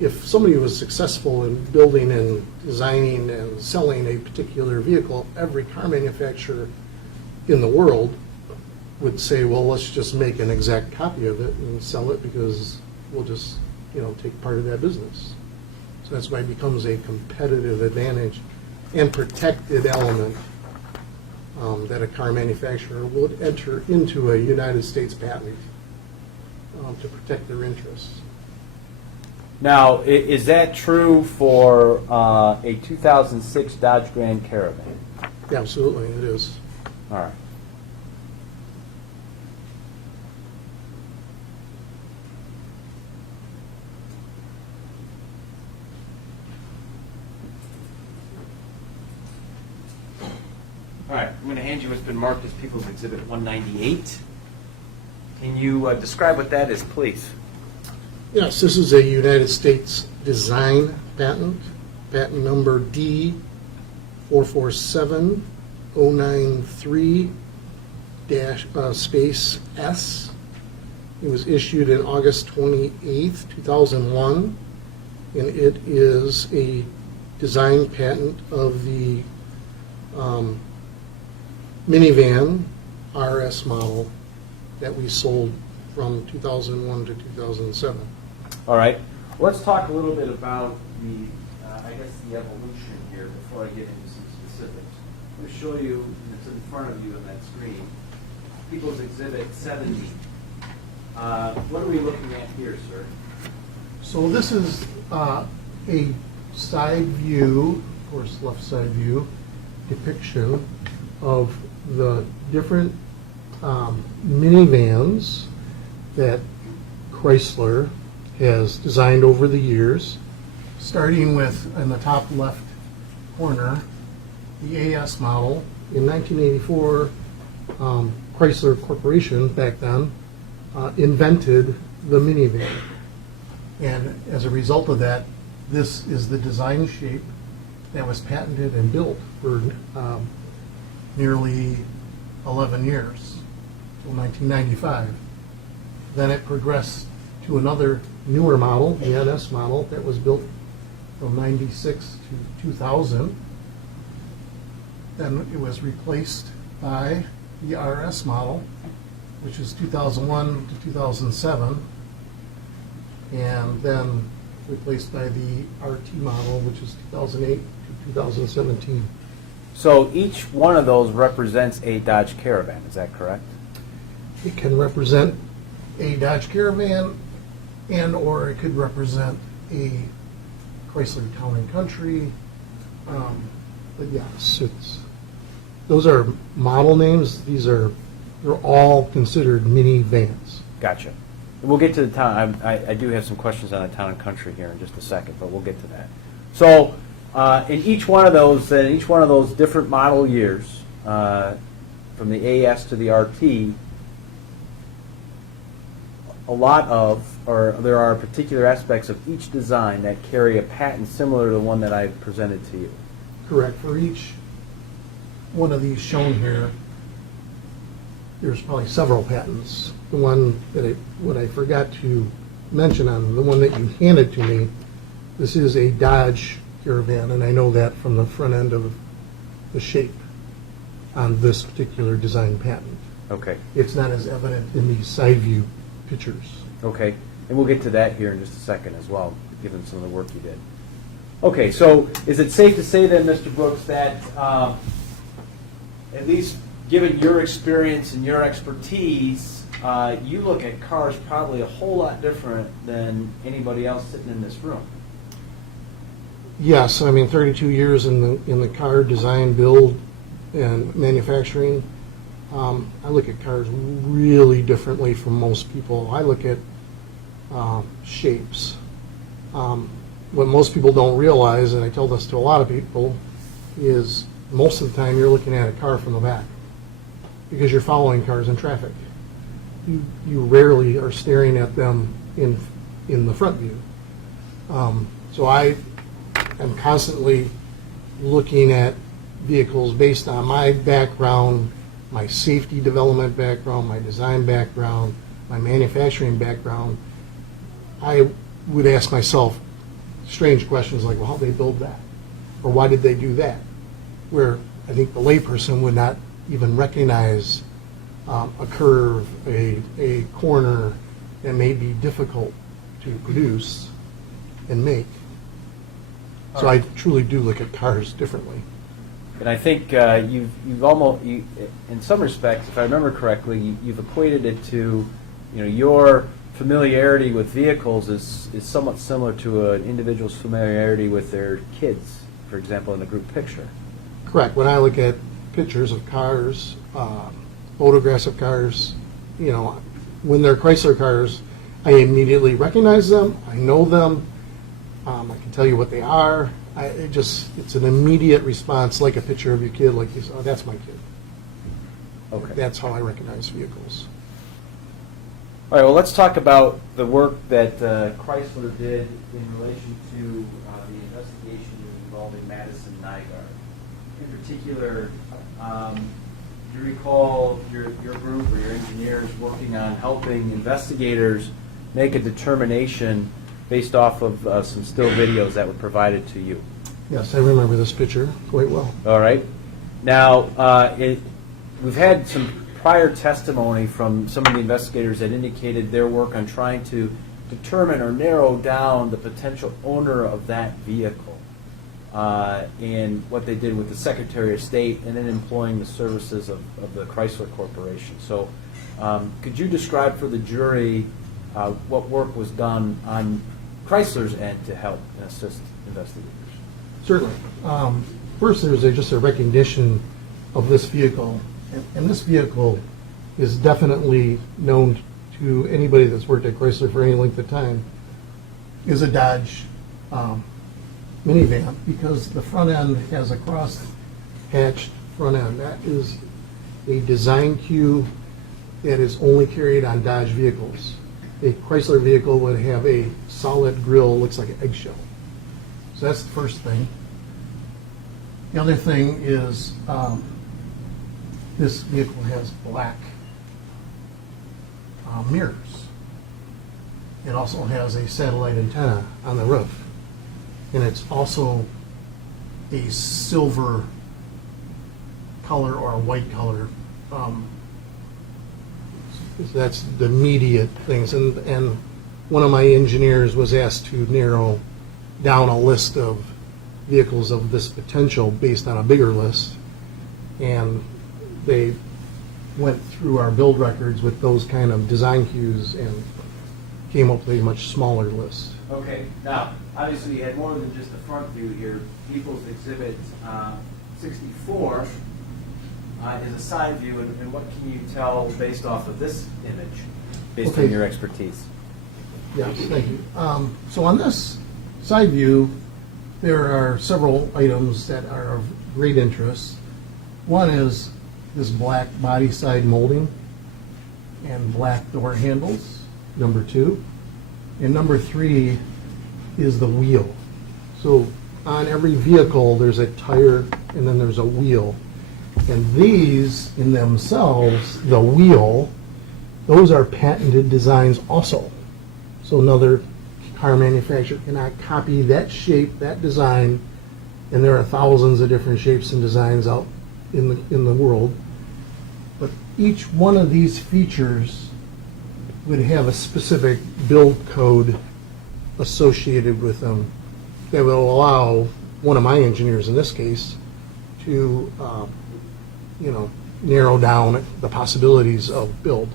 if somebody was successful in building and designing and selling a particular vehicle, every car manufacturer in the world would say, well, let's just make an exact copy of it and sell it, because we'll just, you know, take part of that business. So that's why it becomes a competitive advantage and protected element that a car manufacturer would enter into a United States patent to protect their interests. Now, is that true for a 2006 Dodge Grand Caravan? Absolutely, it is. All right. All right, I'm going to hand you what's been marked as People's Exhibit 198. Can you describe what that is, please? Yes, this is a United States design patent, patent number D447093-S. It was issued in August 28th, 2001, and it is a design patent of the minivan RS model that we sold from 2001 to 2007. All right. Let's talk a little bit about the evolution here before I get into some specifics. I'm going to show you, it's in front of you on that screen, People's Exhibit 70. What are we looking at here, sir? So this is a side view, of course, left side view, depiction of the different minivans that Chrysler has designed over the years, starting with, in the top left corner, the AS model. In 1984, Chrysler Corporation, back then, invented the minivan. And as a result of that, this is the design shape that was patented and built for nearly 11 years, until 1995. Then it progressed to another newer model, the NS model, that was built from 96 to 2000. Then it was replaced by the RS model, which is 2001 to 2007, and then replaced by the RT model, which is 2008 to 2017. So each one of those represents a Dodge Caravan, is that correct? It can represent a Dodge Caravan, and or it could represent a Chrysler Town and Country. But yes, those are model names. They're all considered minivans. Gotcha. We'll get to the town. I do have some questions on the Town and Country here in just a second, but we'll get to that. So in each one of those different model years, from the AS to the RT, there are particular aspects of each design that carry a patent similar to the one that I presented to you. Correct. For each one of these shown here, there's probably several patents. The one that what I forgot to mention on the one that you handed to me, this is a Dodge Caravan, and I know that from the front end of the shape on this particular design patent. Okay, It's not as evident in these side view pictures. okay. And we'll get to that here in just a second as well, given some of the work you did. Okay, so is it safe to say then, Mr. Brooks, that at least given your experience and your expertise, you look at cars probably a whole lot different than anybody else sitting in this room? Yes, I mean, 32 years in the car design, build, and manufacturing. I look at cars really differently from most people. I look at shapes. What most people don't realize, and I tell this to a lot of people, is most of the time you're looking at a car from the back because you're following cars in traffic. You rarely are staring at them in the front view. So I am constantly looking at vehicles based on my background, my safety development background, my design background, my manufacturing background. I would ask myself strange questions like, well, how did they build that? Or why did they do that? Where I think the layperson would not even recognize a curve, a corner that may be difficult to produce and make. So I truly do look at cars differently. And I think you've almost, in some respects, if I remember correctly, you've equated it to, your familiarity with vehicles is somewhat similar to an individual's familiarity with their kids, for example, in a group picture. Correct. When I look at pictures of cars, photographs of cars, when they're Chrysler cars, I immediately recognize them. I know them. I can tell you what they are. It's an immediate response, like a picture of your kid, like you saw, that's my kid. Okay. That's how I recognize vehicles. All right, well, let's talk about the work that Chrysler did in relation to the investigation involving Madison Nygaard. In particular, do you recall your group or your engineers working on helping investigators make a determination based off of some still videos that were provided to you? Yes, I remember this picture quite well. All right. Now, we've had some prior testimony from some of the investigators that indicated their work on trying to determine or narrow down the potential owner of that vehicle and what they did with the Secretary of State and then employing the services of the Chrysler Corporation. So could you describe for the jury what work was done on Chrysler's end to help and assist investigators? Certainly. First, there's just a recognition of this vehicle. And this vehicle is definitely known to anybody that's worked at Chrysler for any length of time, is a Dodge minivan, because the front end has a cross-hatched front end. That is a design cue that is only carried on Dodge vehicles. A Chrysler vehicle would have a solid grille, looks like an eggshell. So that's the first thing. The other thing is this vehicle has black mirrors. It also has a satellite antenna on the roof. And it's also a silver color or a white color. That's the immediate things. And one of my engineers was asked to narrow down a list of vehicles of this potential based on a bigger list. And they went through our build records with those kind of design cues and came up with a much smaller list. Okay, now, obviously you had more than just the front view here. People's Exhibit 64 is a side view, and what can you tell based off of this image, based on your expertise? Yes, thank you. So on this side view, there are several items that are of great interest. One is this black body side molding and black door handles, number 2. And number 3 is the wheel. So on every vehicle, there's a tire and then there's a wheel. And these in themselves, the wheel, those are patented designs also. So another car manufacturer cannot copy that shape, that design, and there are thousands of different shapes and designs out in the world. But each one of these features would have a specific build code associated with them that will allow one of my engineers in this case to, narrow down the possibilities of build.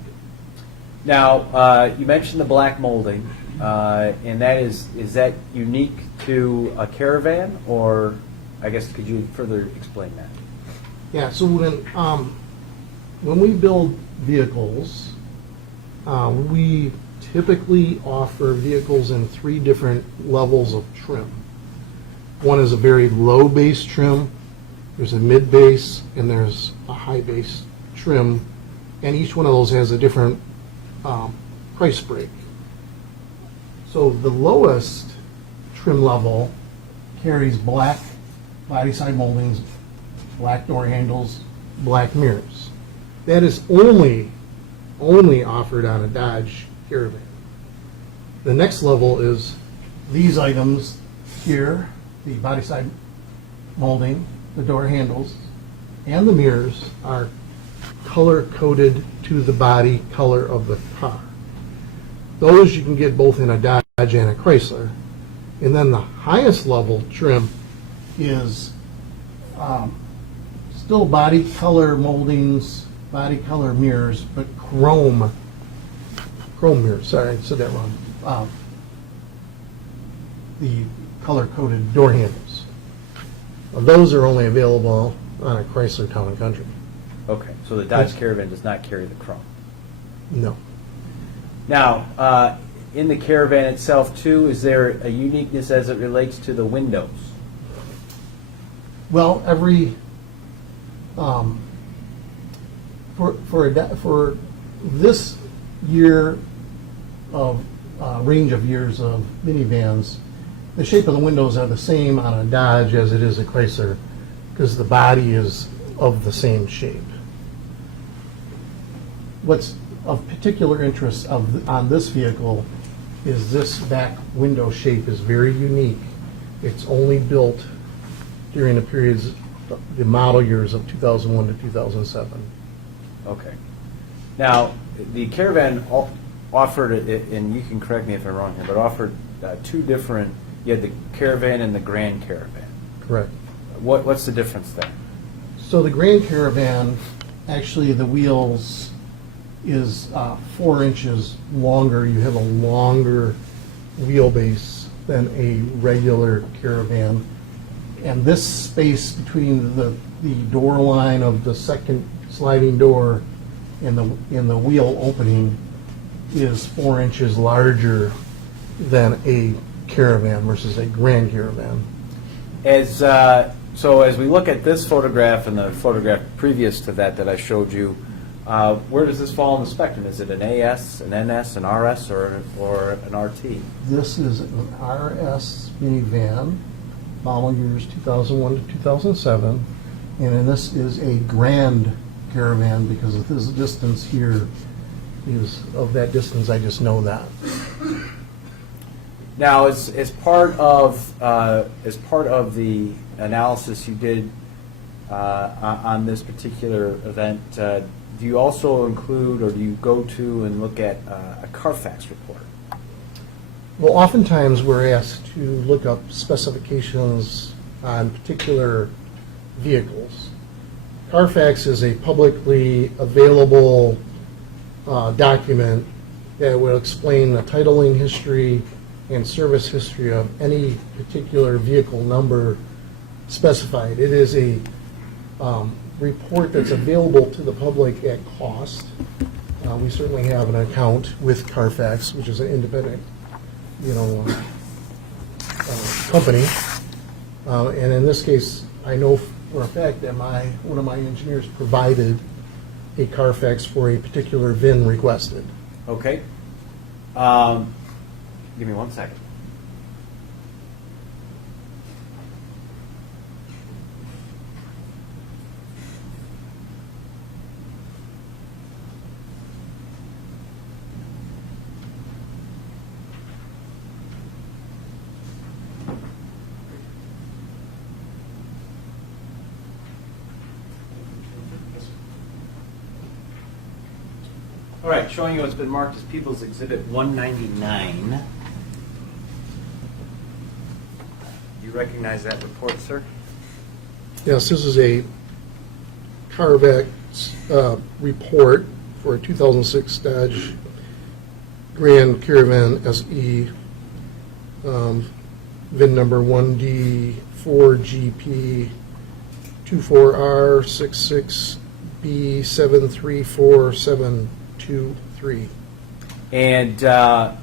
Now, you mentioned the black molding, and that is that unique to a Caravan, or I guess could you further explain that? Yeah, so when we build vehicles, we typically offer vehicles in 3 different levels of trim. One is a very low base trim, there's a mid base, and there's a high base trim, and each one of those has a different price break. So the lowest trim level carries black body side moldings, black door handles, black mirrors. That is only offered on a Dodge Caravan. The next level is these items here, the body side molding, the door handles, and the mirrors are color coded to the body color of the car. Those you can get both in a Dodge and a Chrysler. And then the highest level trim is still body color moldings, body color mirrors, but chrome mirrors. Sorry, I said that wrong. The color-coded door handles. Those are only available on a Chrysler Town and Country. Okay, so the Dodge Caravan does not carry the chrome. No. Now, in the Caravan itself, too, is there a uniqueness as it relates to the windows? Well, every for this year of range of years of minivans, the shape of the windows are the same on a Dodge as it is a Chrysler because the body is of the same shape. What's of particular interest on this vehicle is this back window shape is very unique. It's only built during the model years of 2001 to 2007. Okay. Now, the Caravan offered, and you can correct me if I'm wrong here, but offered 2 different, you had the Caravan and the Grand Caravan. Correct. What's the difference there? So the Grand Caravan, actually the wheels is 4 inches longer. You have a longer wheelbase than a regular Caravan. And this space between the door line of the second sliding door and the wheel opening is 4 inches larger than a Caravan versus a Grand Caravan. So as we look at this photograph and the photograph previous to that I showed you, where does this fall on the spectrum? Is it an AS, an NS, an RS, or an RT? This is an RS minivan, model years 2001 to 2007, and then this is a Grand Caravan because of this distance here is of that distance. I just know that. Now, as part of the analysis you did on this particular event, do you also include, or do you go to and look at a Carfax report? Well, oftentimes we're asked to look up specifications on particular vehicles. Carfax is a publicly available document that will explain the titling history and service history of any particular vehicle number specified. It is a report that's available to the public at cost. We certainly have an account with Carfax, which is an independent company. And in this case, I know for a fact that one of my engineers provided a Carfax for a particular VIN requested. Okay. Give me 1 second. All right, showing you what's been marked as People's Exhibit 199. Do you recognize that report, sir? Yes, this is a Carfax report for a 2006 Dodge Grand Caravan SE, VIN number 1D4GP24R66B734723. And I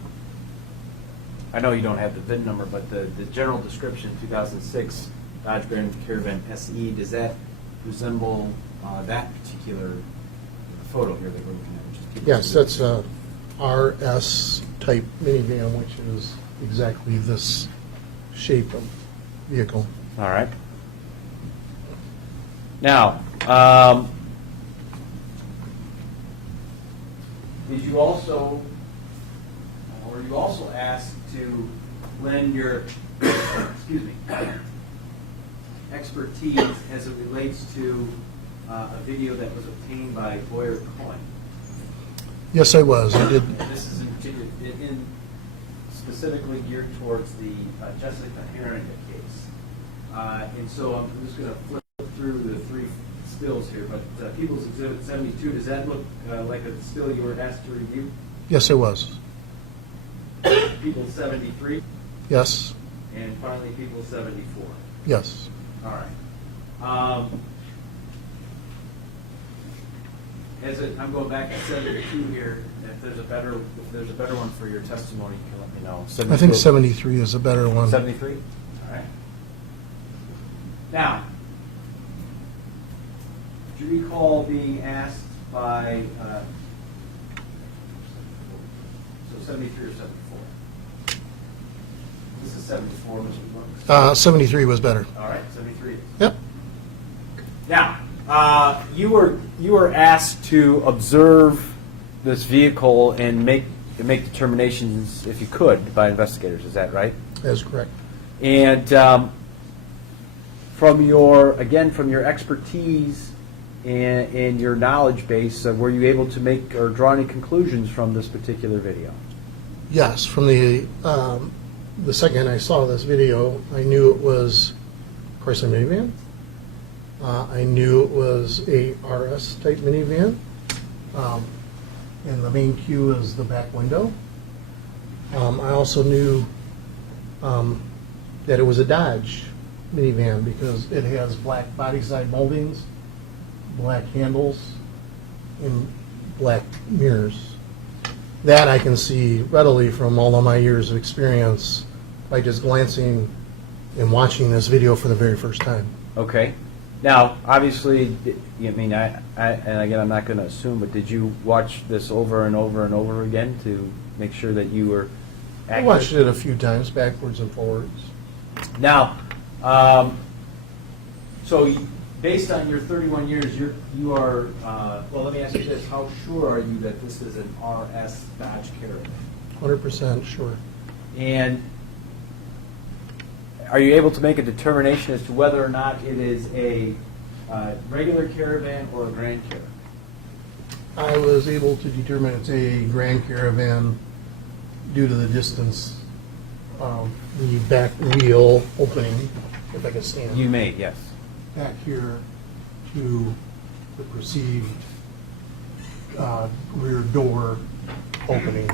know you don't have the VIN number, but the general description, 2006 Dodge Grand Caravan SE, does that resemble that particular photo here that we're looking at? Which is People's Yes, Exhibit? that's a RS type minivan, which is exactly this shape of vehicle. All right. Now, did you also, or were you also asked to lend your, excuse me, expertise as it relates to a video that was obtained by Boyer Cohen? Yes, I was. I did. And this is specifically geared towards the Jessica Heeringa case. And so I'm just going to flip through the three stills here. But People's Exhibit 72, does that look like a still you were asked to review? Yes, I was. People's 73, Yes, and finally People's 74. yes. All right. I'm going back to 72 here. If there's a better one for your testimony, you can let me know. I think 73 is a better one. 73? All right. Now, do you recall being asked by, so 73 or 74? This is 74, Mr. Brooks. 73 was better. All right, 73. Yep. Now, you were asked to observe this vehicle and make determinations, if you could, by investigators. Is that right? That's correct. And from your expertise and your knowledge base, were you able to make or draw any conclusions from this particular video? Yes, from the second I saw this video, I knew it was Chrysler minivan. I knew it was a RS type minivan. And the main cue is the back window. I also knew that it was a Dodge minivan because it has black body side moldings, black handles, and black mirrors. That I can see readily from all of my years of experience by just glancing and watching this video for the very first time. Okay. Now, obviously, I mean, and again, I'm not going to assume, but did you watch this over and over and over again to make sure that you were I accurate? watched it a few times, backwards and forwards. Now, so based on your 31 years, you are, well, let me ask you this. How sure are you that this is an RS Dodge Caravan? 100% sure. And are you able to make a determination as to whether or not it is a regular Caravan or a Grand Caravan? I was able to determine it's a Grand Caravan due to the distance of the back wheel opening, if I can stand. You may, yes. Back here to the perceived rear door opening,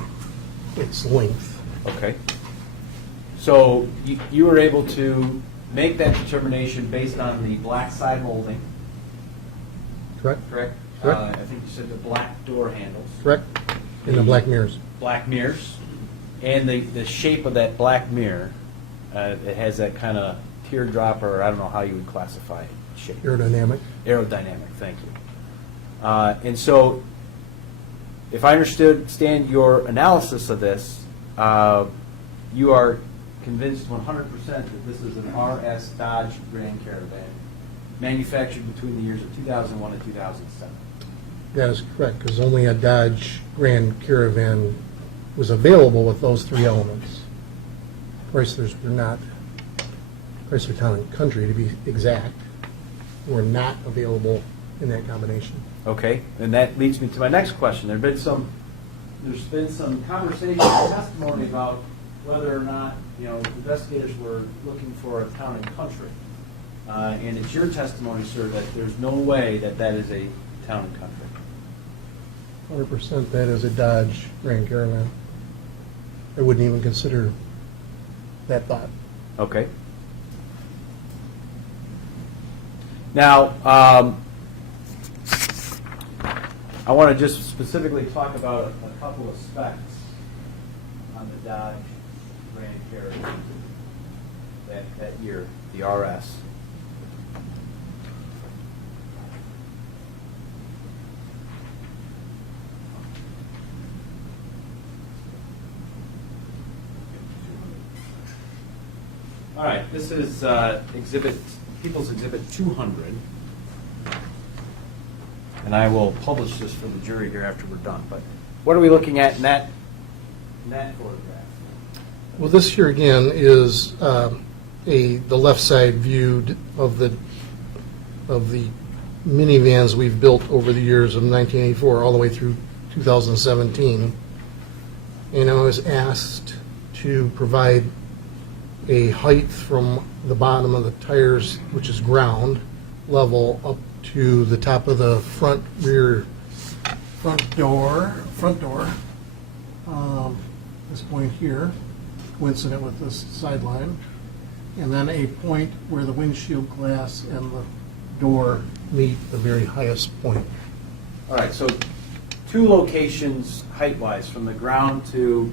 its length. Okay. So you were able to make that determination based on the black side molding, Correct? correct? Correct. I think you said the black door handles. Correct? And the black mirrors. Black mirrors. And the shape of that black mirror, it has that kind of teardrop, or I don't know how you would classify it, shape. Aerodynamic. Aerodynamic, thank you. And so, if I understand your analysis of this, you are convinced 100% that this is an RS Dodge Grand Caravan manufactured between the years of 2001 and 2007. That is correct, because only a Dodge Grand Caravan was available with those three elements. Chryslers were not, Chrysler Town and Country to be exact, were not available in that combination. Okay, and that leads me to my next question. There's been some conversation and testimony about whether or not, investigators were looking for a town and country. And it's your testimony, sir, that there's no way that that is a town and country. 100% that is a Dodge Grand Caravan. I wouldn't even consider that thought. Okay. Now, I want to just specifically talk about a couple of specs on the Dodge Grand Caravan that year, the RS. All right, this is People's Exhibit 200. And I will publish this for the jury here after we're done. But what are we looking at in that photograph? Well, this here again is the left side view of the minivans we've built over the years of 1984 all the way through 2017. And I was asked to provide a height from the bottom of the tires, which is ground level, up to the top of the front door. This point here, coincident with this sideline, and then a point where the windshield glass and the door meet the very highest point. All right, so two locations height-wise, from the ground to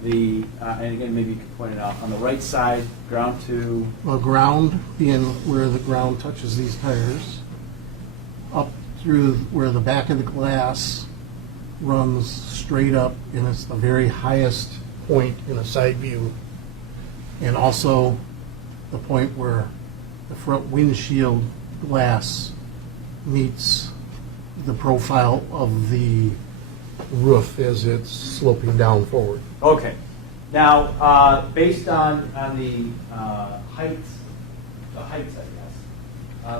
the, and again, maybe you can point it out, on the right side, ground to, Well, ground being where the ground touches these tires, up through where the back of the glass runs straight up, and it's the very highest point in a side view, and also the point where the front windshield glass meets the profile of the roof as it's sloping down forward. okay. Now, based on the heights, I guess,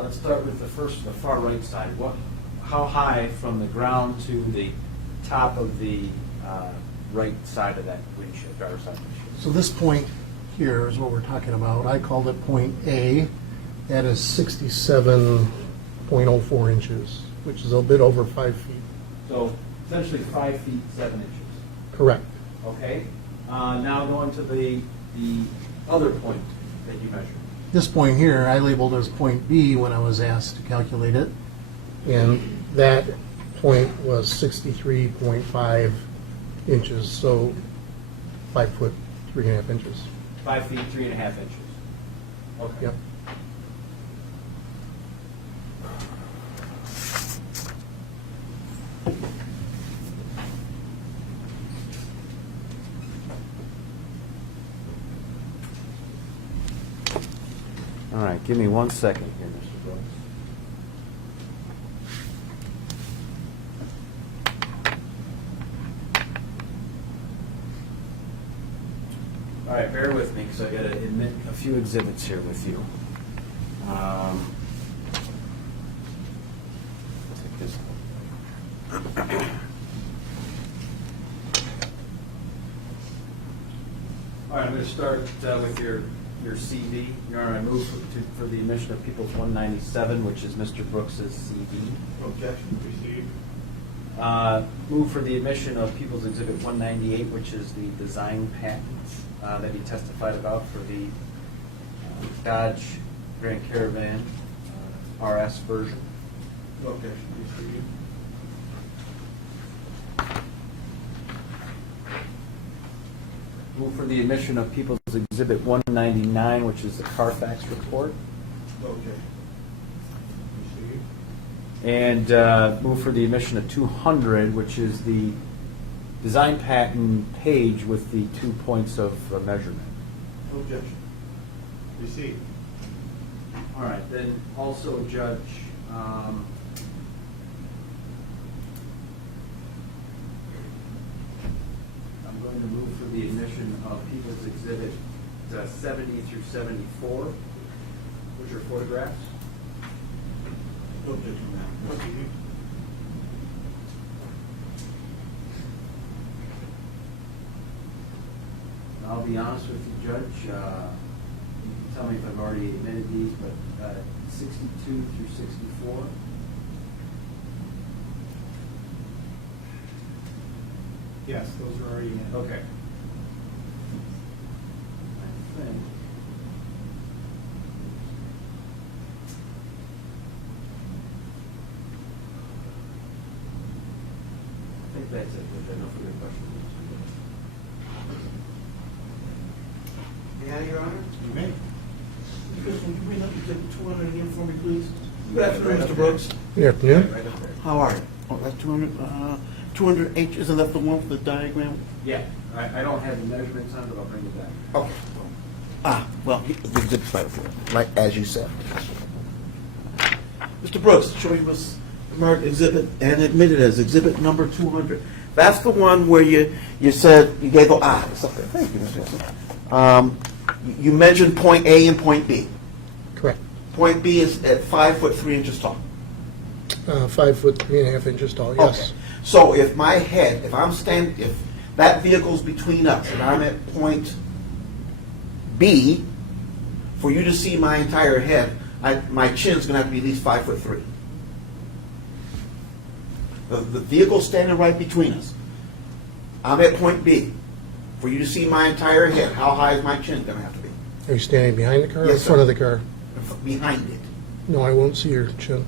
let's start with the far right side. How high from the ground to the top of the right side of that windshield, driver's side windshield? So this point here is what we're talking about. I called it point A. That is 67.04 inches, which is a bit over 5 feet. So essentially 5 feet 7 inches. Correct. Okay. Now going to the other point that you measured. This point here, I labeled as point B when I was asked to calculate it, and that point was 63.5 inches, so 5 foot 3.5 inches. 5 feet 3.5 inches. Okay. Yep. All right, give me 1 second here, Mr. Brooks. All right, bear with me because I got to admit a few exhibits here with you. Take this. All right, I'm going to start with your CV. Your Honor, I move for the admission of People's 197, which is Mr. Brooks's CV. Objection received. Move for the admission of People's Exhibit 198, which is the design patent that he testified about for the Dodge Grand Caravan RS version. Objection received. Move for the admission of People's Exhibit 199, which is the Carfax report. Objection received. And move for the admission of 200, which is the design patent page with the 2 points of measurement. Objection received. All right, then also, Judge, I'm going to move for the admission of People's Exhibit 70 through 74, which are photographs. No objection on that. Okay. I'll be honest with you, Judge, you can tell me if I've already admitted these, but 62 through 64. Yes, those are already in. Okay. I think. I think that's it, Judge. I know for your question. Yeah, Your Honor? You may. Chris, will you bring up Exhibit 200 again for me, please? Good afternoon, Mr. Brooks. Good afternoon. Right up there. How are you? Oh, that's 200H, isn't that the one with the diagram? Yeah, I don't have the measurements on it, but I'll bring it back. Okay. Well, the exhibit's right before, like as you said. Mr. Brooks, show you was marked exhibit and admitted as exhibit number 200. That's the one where you said, you gave, it's up there. Thank you, Mr. Wilson. You mentioned point A and point B. Correct. Point B is at 5'3" tall. 5 foot 3.5 inches tall, yes. Okay. So if my head, if that vehicle's between us and I'm at point B, for you to see my entire head, my chin's gonna have to be at least 5'3". The vehicle's standing right between us. I'm at point B. For you to see my entire head, how high is my chin gonna have to be? Are you standing behind the car or in Yes, sir. front of the car? Behind it. No, I won't see your chin.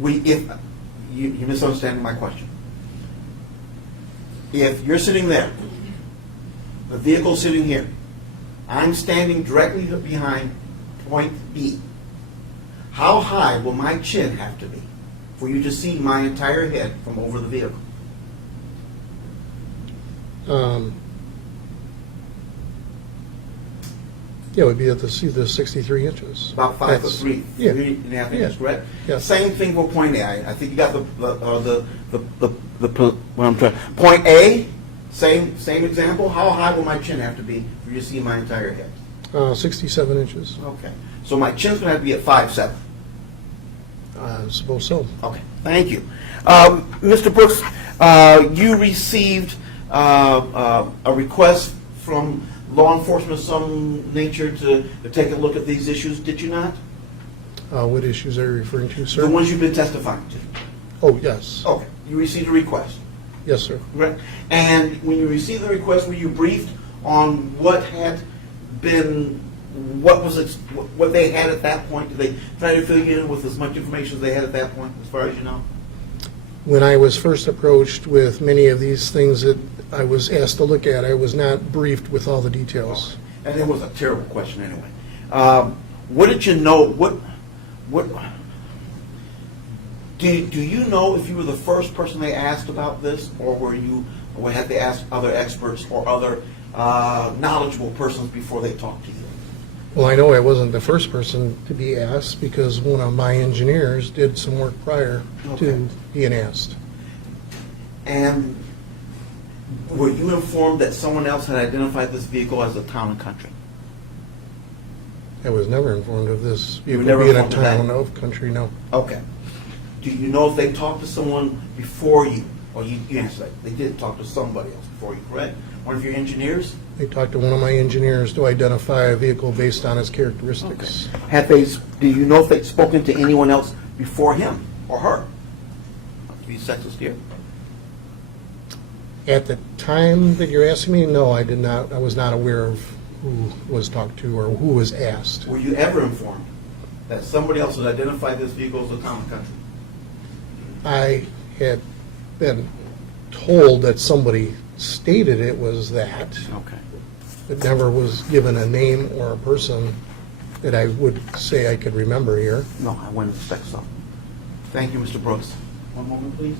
You're misunderstanding my question. If you're sitting there, the vehicle's sitting here, I'm standing directly behind point B, how high will my chin have to be for you to see my entire head from over the vehicle? Yeah, it would be at the 63 inches. About 5'3", Yeah. 3.5 inches, Yeah. correct? Yeah. Same thing for point A. I think you got what I'm trying. Point A, same example. How high will my chin have to be for you to see my entire head? 67 inches. Okay. So my chin's going to have to be at 5'7". I suppose so. Okay. Thank you, Mr. Brooks. You received a request from law enforcement of some nature to take a look at these issues, did you not? What issues are you referring to, sir? The ones you've been testifying to. Oh, yes. Okay. You received a request. Yes, sir. Correct. And when you received the request, were you briefed on what had been, what they had at that point? Did they try to fill you in with as much information as they had at that point, as far as you know? When I was first approached with many of these things that I was asked to look at, I was not briefed with all the details. And it was a terrible question anyway. What did you know? What do you know if you were the first person they asked about this, or had they asked other experts or other knowledgeable persons before they talked to you? Well, I know I wasn't the first person to be asked because one of my engineers did some work prior Okay. to being asked. And were you informed that someone else had identified this vehicle as a town and country? I was never informed of this You were vehicle never being a informed of that? town of country, no. Okay. Do you know if they talked to someone before you? Or you answered that. They did talk to somebody else before you, correct? One of your engineers? They talked to one of my engineers to identify a vehicle based on its characteristics. Do you know if they'd spoken to anyone else before him or her? Not to be sexist here. At the time that you're asking me, no, I did not. I was not aware of who was talked to or who was asked. Were you ever informed that somebody else had identified this vehicle as a town and country? I had been told that somebody stated it was that, Okay. but never was given a name or a person that I would say I could remember here. No, I wouldn't expect so. Thank you, Mr. Brooks. One moment, please.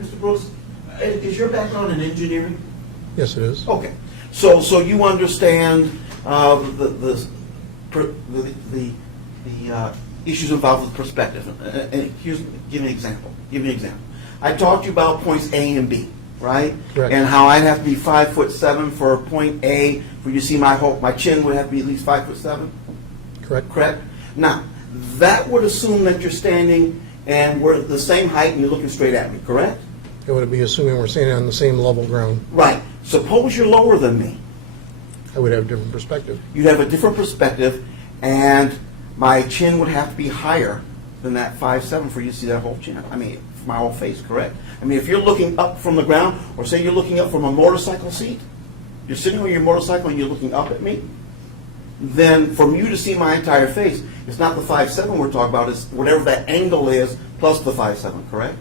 Mr. Brooks, is your background in engineering? Yes, it is. Okay, so you understand the issues involved with perspective. And give me an example. I talked to you about points A and B, right? Correct. And how I'd have to be 5'7" for point A for you to see my chin would have to be at least 5'7". Correct? Correct. Now that would assume that you're standing and we're the same height and you're looking straight at me. Correct? It would be assuming we're standing on the same level ground. Right. Suppose you're lower than me. I would have a different perspective. You'd have a different perspective, and my chin would have to be higher than that 5'7" for you to see that whole chin. I mean, my whole face, correct? I mean, if you're looking up from the ground, or say you're looking up from a motorcycle seat, you're sitting on your motorcycle and you're looking up at me, then from you to see my entire face, it's not the 5'7" we're talking about, it's whatever that angle is plus the 5'7", correct?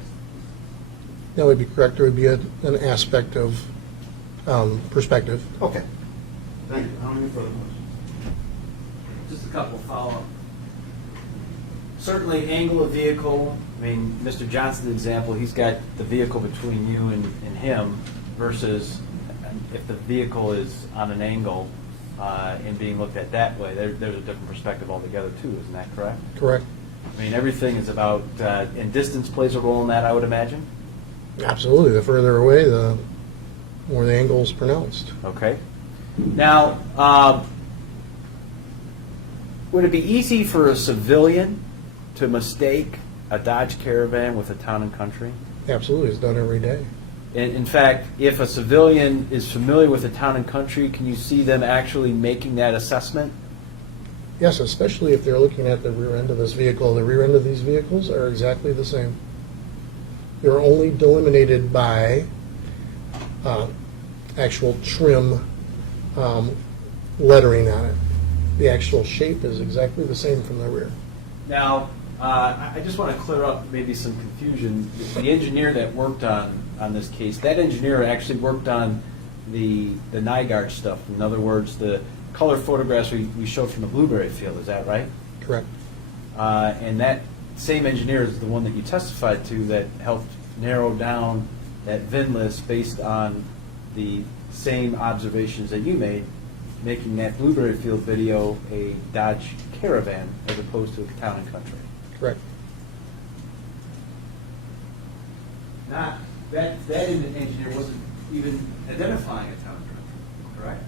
That would be correct. There would be an aspect of perspective. Okay. Thank you. I don't have any further questions. Just a couple follow-up. Certainly, angle of vehicle, I mean, Mr. Johnson's example, he's got the vehicle between you and him versus if the vehicle is on an angle and being looked at that way, there's a different perspective altogether too, isn't that correct? Correct. I mean, everything is about, and distance plays a role in that, I would imagine? Absolutely. The further away, the more the angle is pronounced. Okay. Now, would it be easy for a civilian to mistake a Dodge Caravan with a Town and Country? Absolutely. It's done every day. In fact, if a civilian is familiar with a Town and Country, can you see them actually making that assessment? Yes, especially if they're looking at the rear end of this vehicle. The rear end of these vehicles are exactly the same. They're only delimited by actual trim lettering on it. The actual shape is exactly the same from the rear. Now, I just want to clear up maybe some confusion. The engineer that worked on this case, that engineer actually worked on the Nygaard stuff. In other words, the color photographs we showed from the blueberry field. Is that right? Correct. And that same engineer is the one that you testified to that helped narrow down that VIN list based on the same observations that you made, making that blueberry field video a Dodge Caravan as opposed to a Town and Country. Correct. Not that engineer wasn't even identifying a Town and Country, correct?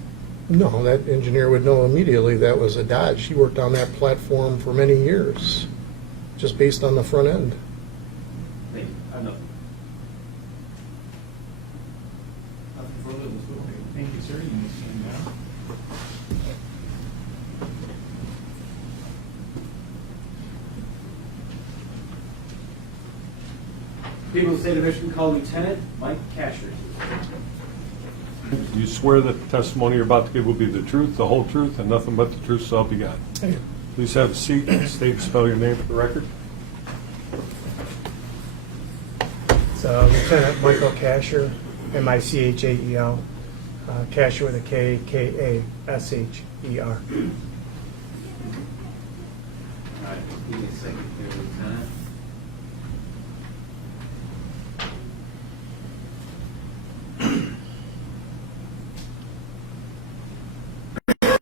No, that engineer would know immediately that was a Dodge. He worked on that platform for many years, just based on the front end. Thank you. I know. Nothing further, let's go. Thank you, sir. You may stand down. People of the state of Michigan call Lieutenant Mike Casher. You swear that the testimony you're about to give will be the truth, the whole truth, and nothing but the truth, so help you God. Please have a seat and state and spell your name for the record. It's Lieutenant Michael Kasher, M-I-C-H-A-E-L, Kasher with a K, K-A-S-H-E-R. All right, give me a second here, Lieutenant.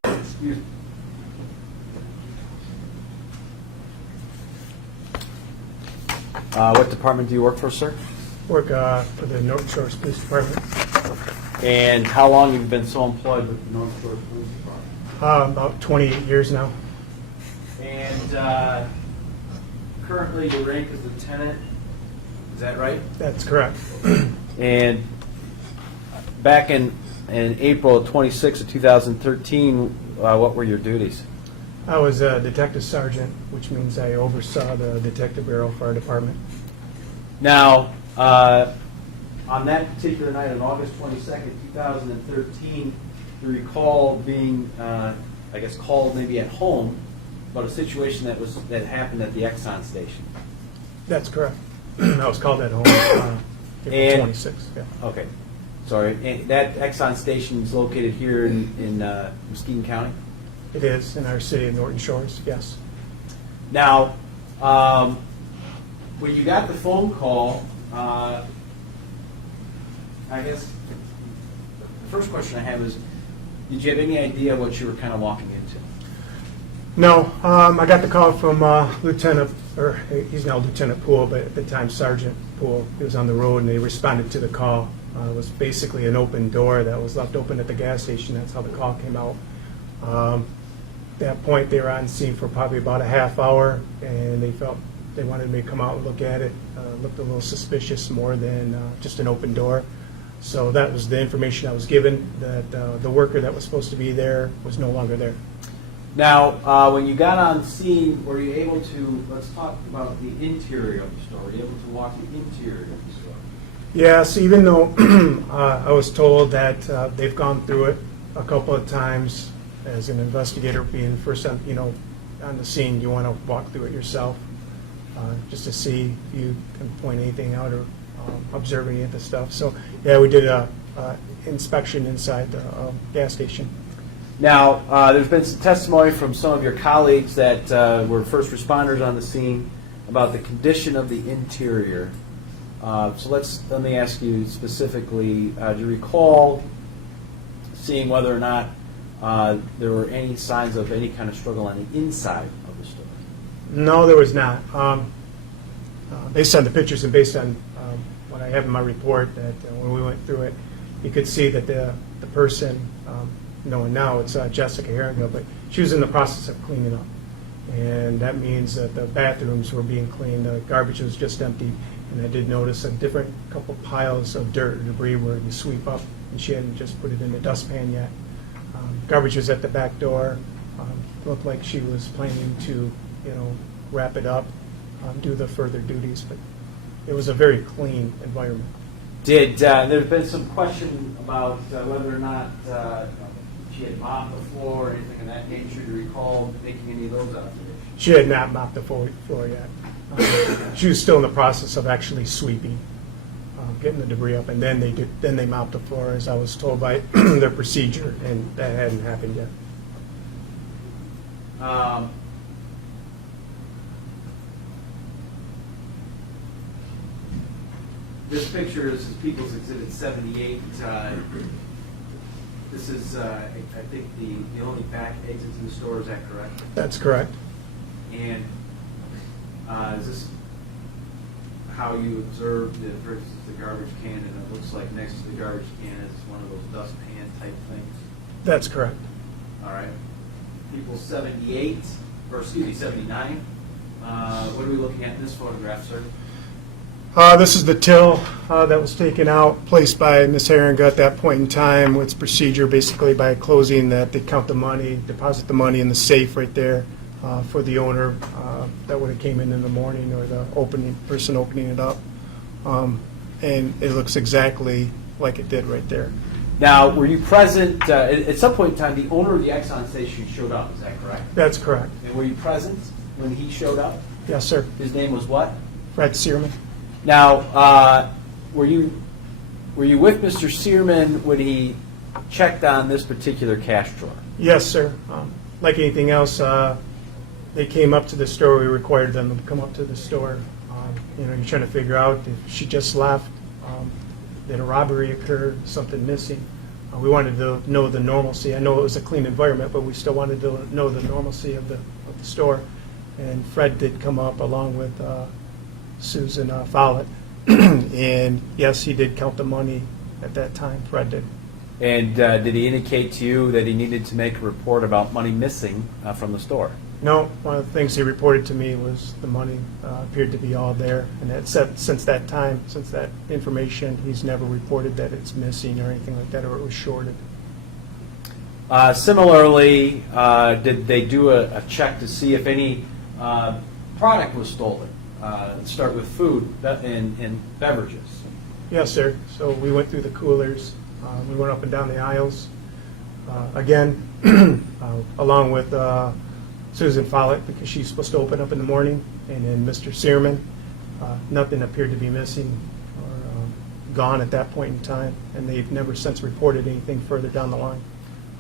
Excuse me. What department do you work for, sir? Work for the North Shores Police Department. And how long have you been so employed with the North Shore Police Department? About 28 years now. And currently your rank is lieutenant, is that right? That's correct. And back in April 26 of 2013, what were your duties? I was a detective sergeant, which means I oversaw the Detective Bureau Fire Department. Now, on that particular night, on August 22nd, 2013, you recall being, I guess, called maybe at home about a situation that happened at the Exxon station. That's correct. I was called at home April And- 26th. Yeah. Okay, sorry. And that Exxon station is located here in Muskegon County? It is in our city of Norton Shores, yes. Now, when you got the phone call, I guess the first question I have is, did you have any idea what you were kind of walking into? No, I got the call from Lieutenant, or he's now Lieutenant Poole, but at the time Sergeant Poole. He was on the road and they responded to the call. It was basically an open door that was left open at the gas station. That's how the call came out. At that point, they were on scene for probably about a half hour, and they felt they wanted me to come out and look at it. Looked a little suspicious, more than just an open door. So that was the information I was given, that the worker that was supposed to be there was no longer there. Now, when you got on scene, were you able to, let's talk about the interior of the store. Were you able to walk the interior of the store? Yes, even though I was told that they've gone through it a couple of times. As an investigator, being first on, on the scene, you want to walk through it yourself, just to see if you can point anything out or observe any of the stuff. So, yeah, we did a inspection inside the gas station. Now, there's been some testimony from some of your colleagues that were first responders on the scene about the condition of the interior. So let me ask you specifically, do you recall seeing whether or not there were any signs of any kind of struggle on the inside of the store? No, there was not. Based on the pictures and based on what I have in my report, that when we went through it, you could see that the person, knowing now it's Jessica Heeringa, but she was in the process of cleaning up. And that means that the bathrooms were being cleaned, the garbage was just empty, and I did notice a different couple piles of dirt or debris where you sweep up, and she hadn't just put it in the dustpan yet. Garbage was at the back door. Looked like she was planning to, wrap it up, do the further duties, but it was a very clean environment. There's been some question about whether or not she had mopped the floor or anything of that nature. Do you recall making any of those observations? She had not mopped the floor yet. She was still in the process of actually sweeping, getting the debris up, and then they mopped the floor, as I was told by their procedure, and that hadn't happened yet. This picture is People's Exhibit 78. This is, I think, the only back exit to the store. Is that correct? That's correct. And is this how you observed the garbage can? And it looks like next to the garbage can is one of those dustpan type things. That's correct. All right. People 78, or excuse me, 79. What are we looking at in this photograph, sir? This is the till that was taken out, placed by Ms. Heeringa at that point in time. Its procedure, basically by closing that, they count the money, deposit the money in the safe right there for the owner that would have came in the morning, or the person opening it up. And it looks exactly like it did right there. Now, were you present, at some point in time, the owner of the Exxon station showed up, is that correct? That's correct. And were you present when he showed up? Yes, sir. His name was what? Fred Searman. Now, were you with Mr. Searman when he checked on this particular cash drawer? Yes, sir. Like anything else, they came up to the store. We required them to come up to the store. You're trying to figure out if she just left, did a robbery occur, something missing. We wanted to know the normalcy. I know it was a clean environment, but we still wanted to know the normalcy of the store. And Fred did come up along with Susan Follette. And yes, he did count the money at that time. Fred did. And did he indicate to you that he needed to make a report about money missing from the store? No, one of the things he reported to me was the money appeared to be all there. And since that time, since that information, he's never reported that it's missing or anything like that, or it was shorted. Similarly, did they do a check to see if any product was stolen? Start with food and beverages. Yes, sir. So we went through the coolers. We went up and down the aisles. Again, along with Susan Follette, because she's supposed to open up in the morning, and then Mr. Searman. Nothing appeared to be missing or gone at that point in time, and they've never since reported anything further down the line.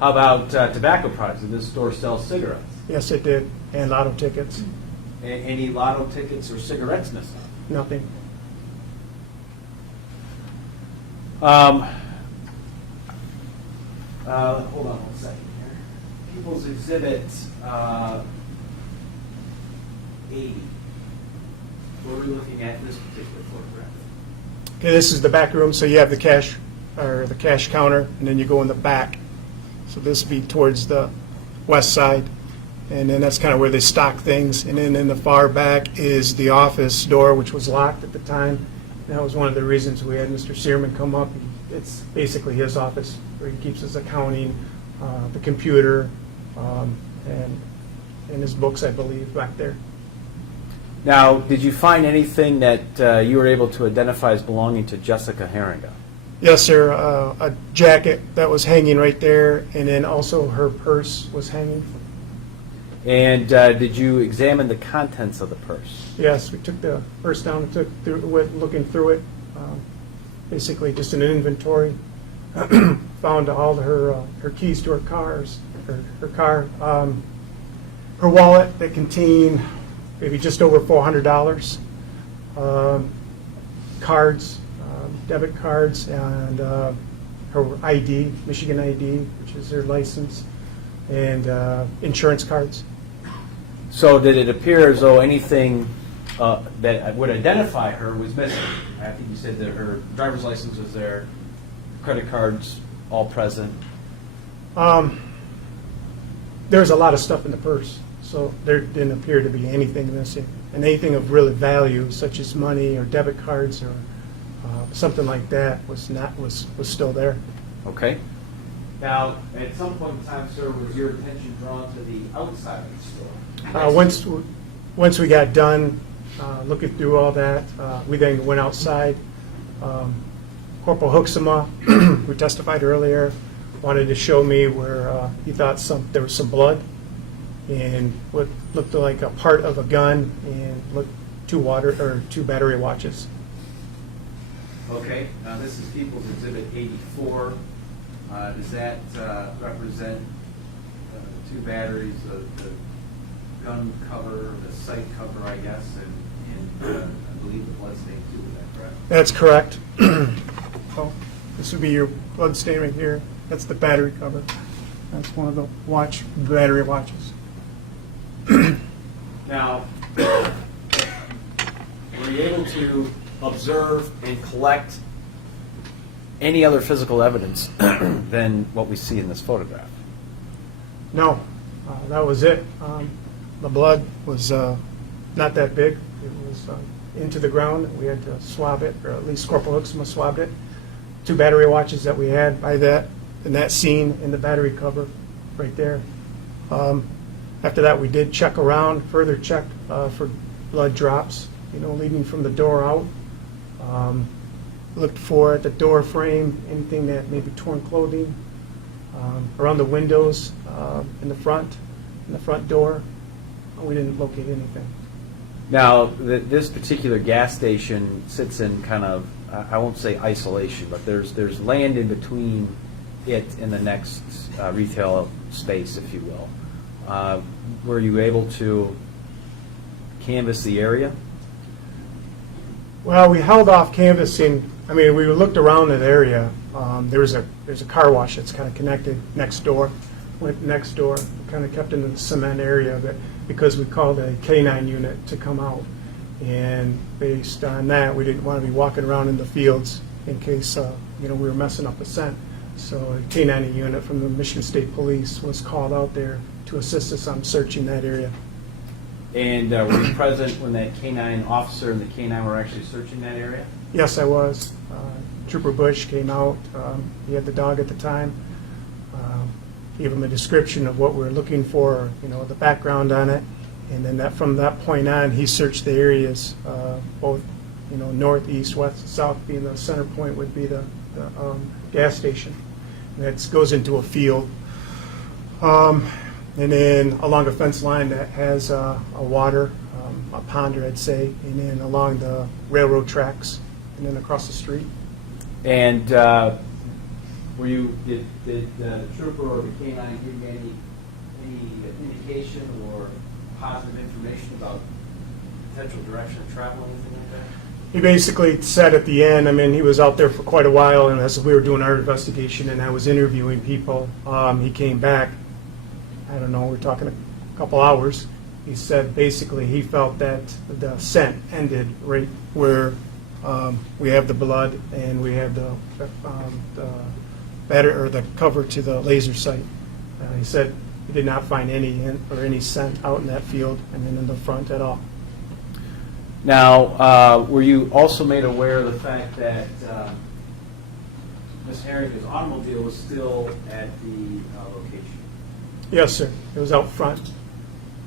How about tobacco products? Did this store sell cigarettes? Yes, it did, and lotto tickets. Any lotto tickets or cigarettes missing? Nothing. Hold on 1 second here. People's Exhibit 80. What are we looking at in this particular photograph? Okay, this is the back room, so you have the cash, or the cash counter, and then you go in the back. So this would be towards the west side, and then that's kind of where they stock things. And then in the far back is the office door, which was locked at the time. And that was one of the reasons we had Mr. Searman come up. It's basically his office where he keeps his accounting, the computer, and his books, I believe, back there. Now, did you find anything that you were able to identify as belonging to Jessica Heeringa? Yes, sir. A jacket that was hanging right there, and then also her purse was hanging. And did you examine the contents of the purse? Yes, we took the purse down and looking through it. Basically, just an inventory. Found all her keys to her cars, her car, her wallet that contained maybe just over $400, cards, debit cards, and her ID, Michigan ID, which is her license, and insurance cards. So did it appear as though anything that would identify her was missing? I think you said that her driver's license was there, credit cards all present. There's a lot of stuff in the purse, so there didn't appear to be anything missing. And anything of real value, such as money or debit cards or something like that, was still there. Okay. Now, at some point in time, sir, was your attention drawn to the outside of the store? Once we got done looking through all that, we then went outside. Corporal Hooksema, who testified earlier, wanted to show me where he thought there was some blood and what looked like a part of a gun and two battery watches. Okay. Now, this is People's Exhibit 84. Does that represent two batteries, the gun cover, the sight cover, I guess, and I believe the blood stain too? Is that correct? That's correct. Oh, this would be your blood stain right here. That's the battery cover. That's one of the battery watches. Now, were you able to observe and collect any other physical evidence than what we see in this photograph? No, that was it. The blood was not that big. It was into the ground. We had to swab it, or at least Corporal Hooksema swabbed it. Two battery watches that we had by that, in that scene, in the battery cover right there. After that, we did check around, further check for blood drops, leading from the door out. Looked for at the door frame, anything that maybe torn clothing, around the windows, in the front door. We didn't locate anything. Now, this particular gas station sits in kind of, I won't say isolation, but there's land in between it and the next retail space, if you will. Were you able to canvass the area? Well, we held off canvassing. I mean, we looked around that area. There's a car wash that's kind of connected next door. Went next door, kind of kept in the cement area because we called a K9 unit to come out. And based on that, we didn't want to be walking around in the fields in case we were messing up the scent. So a K9 unit from the Michigan State Police was called out there to assist us on searching that area. And were you present when that K9 officer and the K9 were actually searching that area? Yes, I was. Trooper Bush came out. He had the dog at the time. Gave him a description of what we were looking for, the background on it. And then from that point on, he searched the areas, both, north, east, west, and south, being the center point would be the gas station. And that goes into a field. And then along a fence line that has a water, a ponder, I'd say, and then along the railroad tracks, and then across the street. And Did the trooper or the canine give you any indication or positive information about potential direction of travel, anything like that? He basically said at the end, I mean, he was out there for quite a while, and as we were doing our investigation and I was interviewing people, he came back, I don't know, we're talking a couple hours. He said basically he felt that the scent ended right where we have the blood and we have the batter or the cover to the laser sight. He said he did not find any scent out in that field and then in the front at all. Now, were you also made aware of the fact that Ms. Heeringa's automobile was still at the location? Yes, sir. It was out front,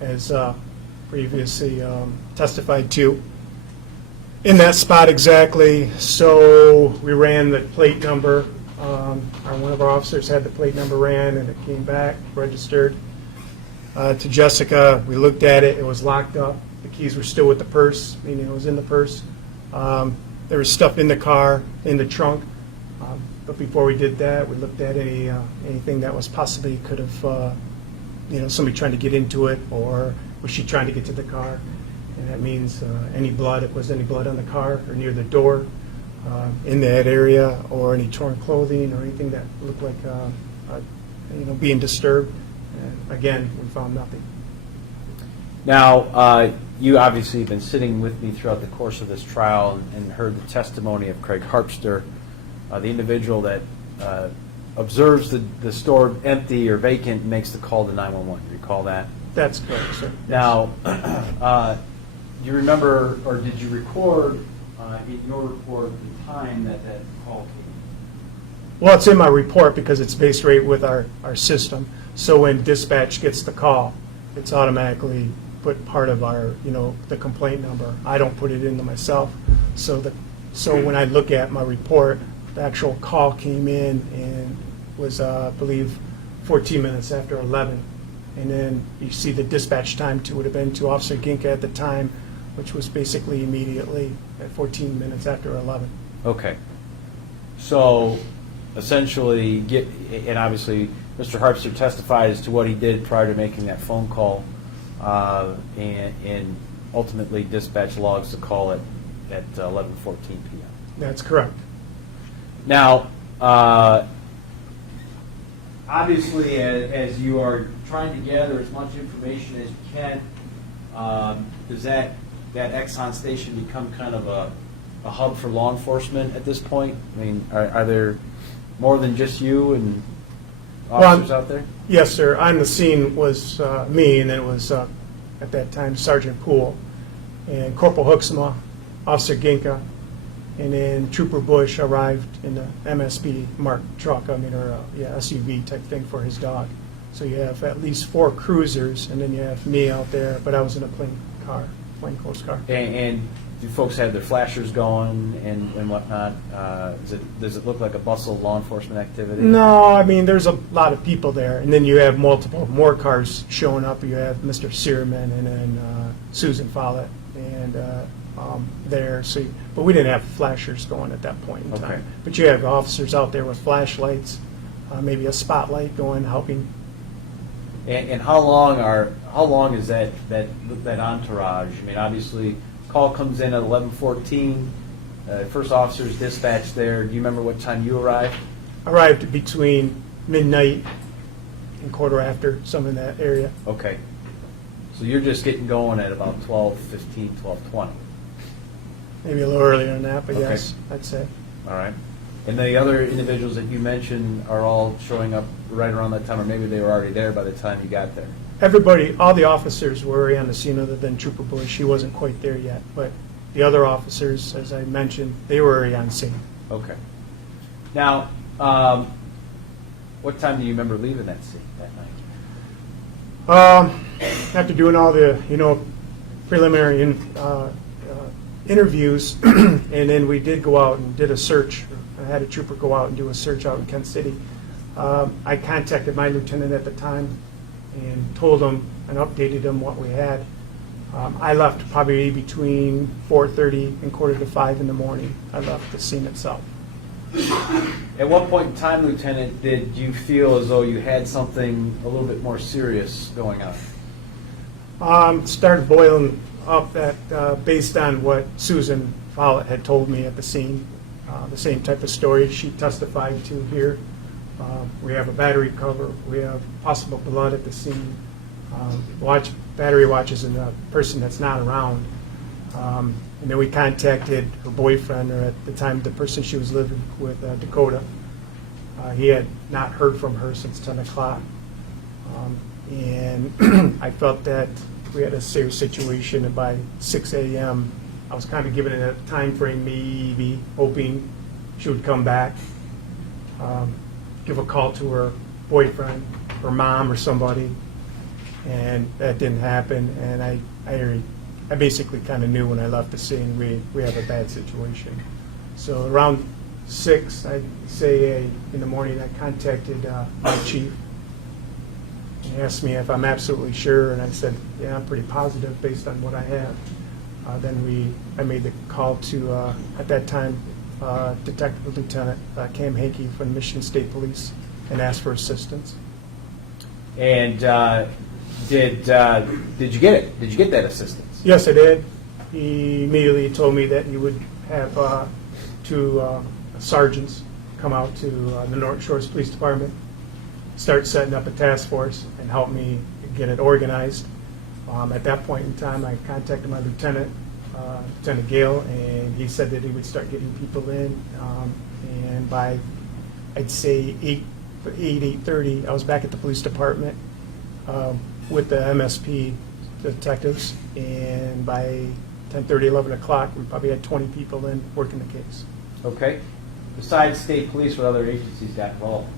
as previously testified to. In that spot exactly, so we ran the plate number. One of our officers had the plate number ran, and it came back, registered to Jessica. We looked at it. It was locked up. The keys were still with the purse, meaning it was in the purse. There was stuff in the car, in the trunk. But before we did that, we looked at anything that was possibly could have, somebody trying to get into it, or was she trying to get to the car? And that means any blood, if there was any blood on the car or near the door in that area, or any torn clothing or anything that looked like being disturbed. And again, we found nothing. Now, you obviously have been sitting with me throughout the course of this trial and heard the testimony of Craig Harpster, the individual that observes the store empty or vacant and makes the call to 911. You recall that? That's correct, sir. Now, do you remember, or did you record in your report the time that call came? Well, it's in my report because it's based right with our system. So when dispatch gets the call, it's automatically put part of our, the complaint number. I don't put it into myself. So when I look at my report, the actual call came in and was, I believe, 14 minutes after 11. And then you see the dispatch time would have been to Officer Kingka at the time, which was basically immediately at 14 minutes after 11. Okay. So essentially, and obviously Mr. Harpster testified as to what he did prior to making that phone call, and ultimately dispatch logs the call at 11:14 p.m. That's correct. Now, obviously, as you are trying to gather as much information as you can, does that Exxon station become kind of a hub for law enforcement at this point? I mean, are there more than just you and officers out there? Yes, sir. On the scene was me, and then it was, at that time, Sergeant Poole, and Corporal Hooksma, Officer Ginka, and then Trooper Bush arrived in the MSB marked truck, SUV type thing for his dog. So you have at least 4 cruisers, and then you have me out there, but I was in a plainclothes car. And do folks have their flashers going and whatnot? Does it look like a bustle of law enforcement activity? No, I mean, there's a lot of people there, and then you have more cars showing up. You have Mr. Serum and then Susan Follette and there. But we didn't have flashers going at that point in time. Okay. But you have officers out there with flashlights, maybe a spotlight going, helping. And how long is that entourage? I mean, obviously, call comes in at 11:14. First officer is dispatched there. Do you remember what time you arrived? Arrived between midnight and quarter after, some in that area. Okay. So you're just getting going at about 12:15, 12:20. Maybe a little earlier than that, but Okay. yes, I'd say. All right. And the other individuals that you mentioned are all showing up right around that time, or maybe they were already there by the time you got there. Everybody, all the officers were already on the scene other than Trooper Bush. He wasn't quite there yet. But the other officers, as I mentioned, they were already on scene. Okay. Now, what time do you remember leaving that scene that night? After doing all the, preliminary interviews, and then we did go out and did a search. I had a trooper go out and do a search out in Kent City. I contacted my lieutenant at the time and told him and updated him what we had. I left probably between 4:30 and 4:45 in the morning. I left the scene itself. At what point in time, Lieutenant, did you feel as though you had something a little bit more serious going on? Started boiling up that based on what Susan Follette had told me at the scene, the same type of story she testified to here. We have a battery cover. We have possible blood at the scene. Battery watches in a person that's not around. And then we contacted her boyfriend, or at the time the person she was living with, Dakota. He had not heard from her since 10 o'clock. And I felt that we had a serious situation, and by 6 a.m. I was kind of given a time frame, maybe hoping she would come back, give a call to her boyfriend, her mom, or somebody, and that didn't happen. And I basically kind of knew when I left the scene we have a bad situation. So around 6, I'd say in the morning, I contacted my chief. He asked me if I'm absolutely sure, and I said, yeah, I'm pretty positive based on what I have. Then I made the call to, at that time, Detective Lieutenant Cam Hankey from the Michigan State Police, and asked for assistance. And did you get it? Did you get that assistance? Yes, I did. He immediately told me that he would have 2 sergeants come out to the North Shores Police Department, start setting up a task force, and help me get it organized. At that point in time, I contacted my lieutenant, Lieutenant Gale, and he said that he would start getting people in. And by, I'd say 8:30, I was back at the police department with the MSP detectives, and by 10:30, 11 o'clock, we probably had 20 people in working the case. Okay. Besides state police, what other agencies got involved?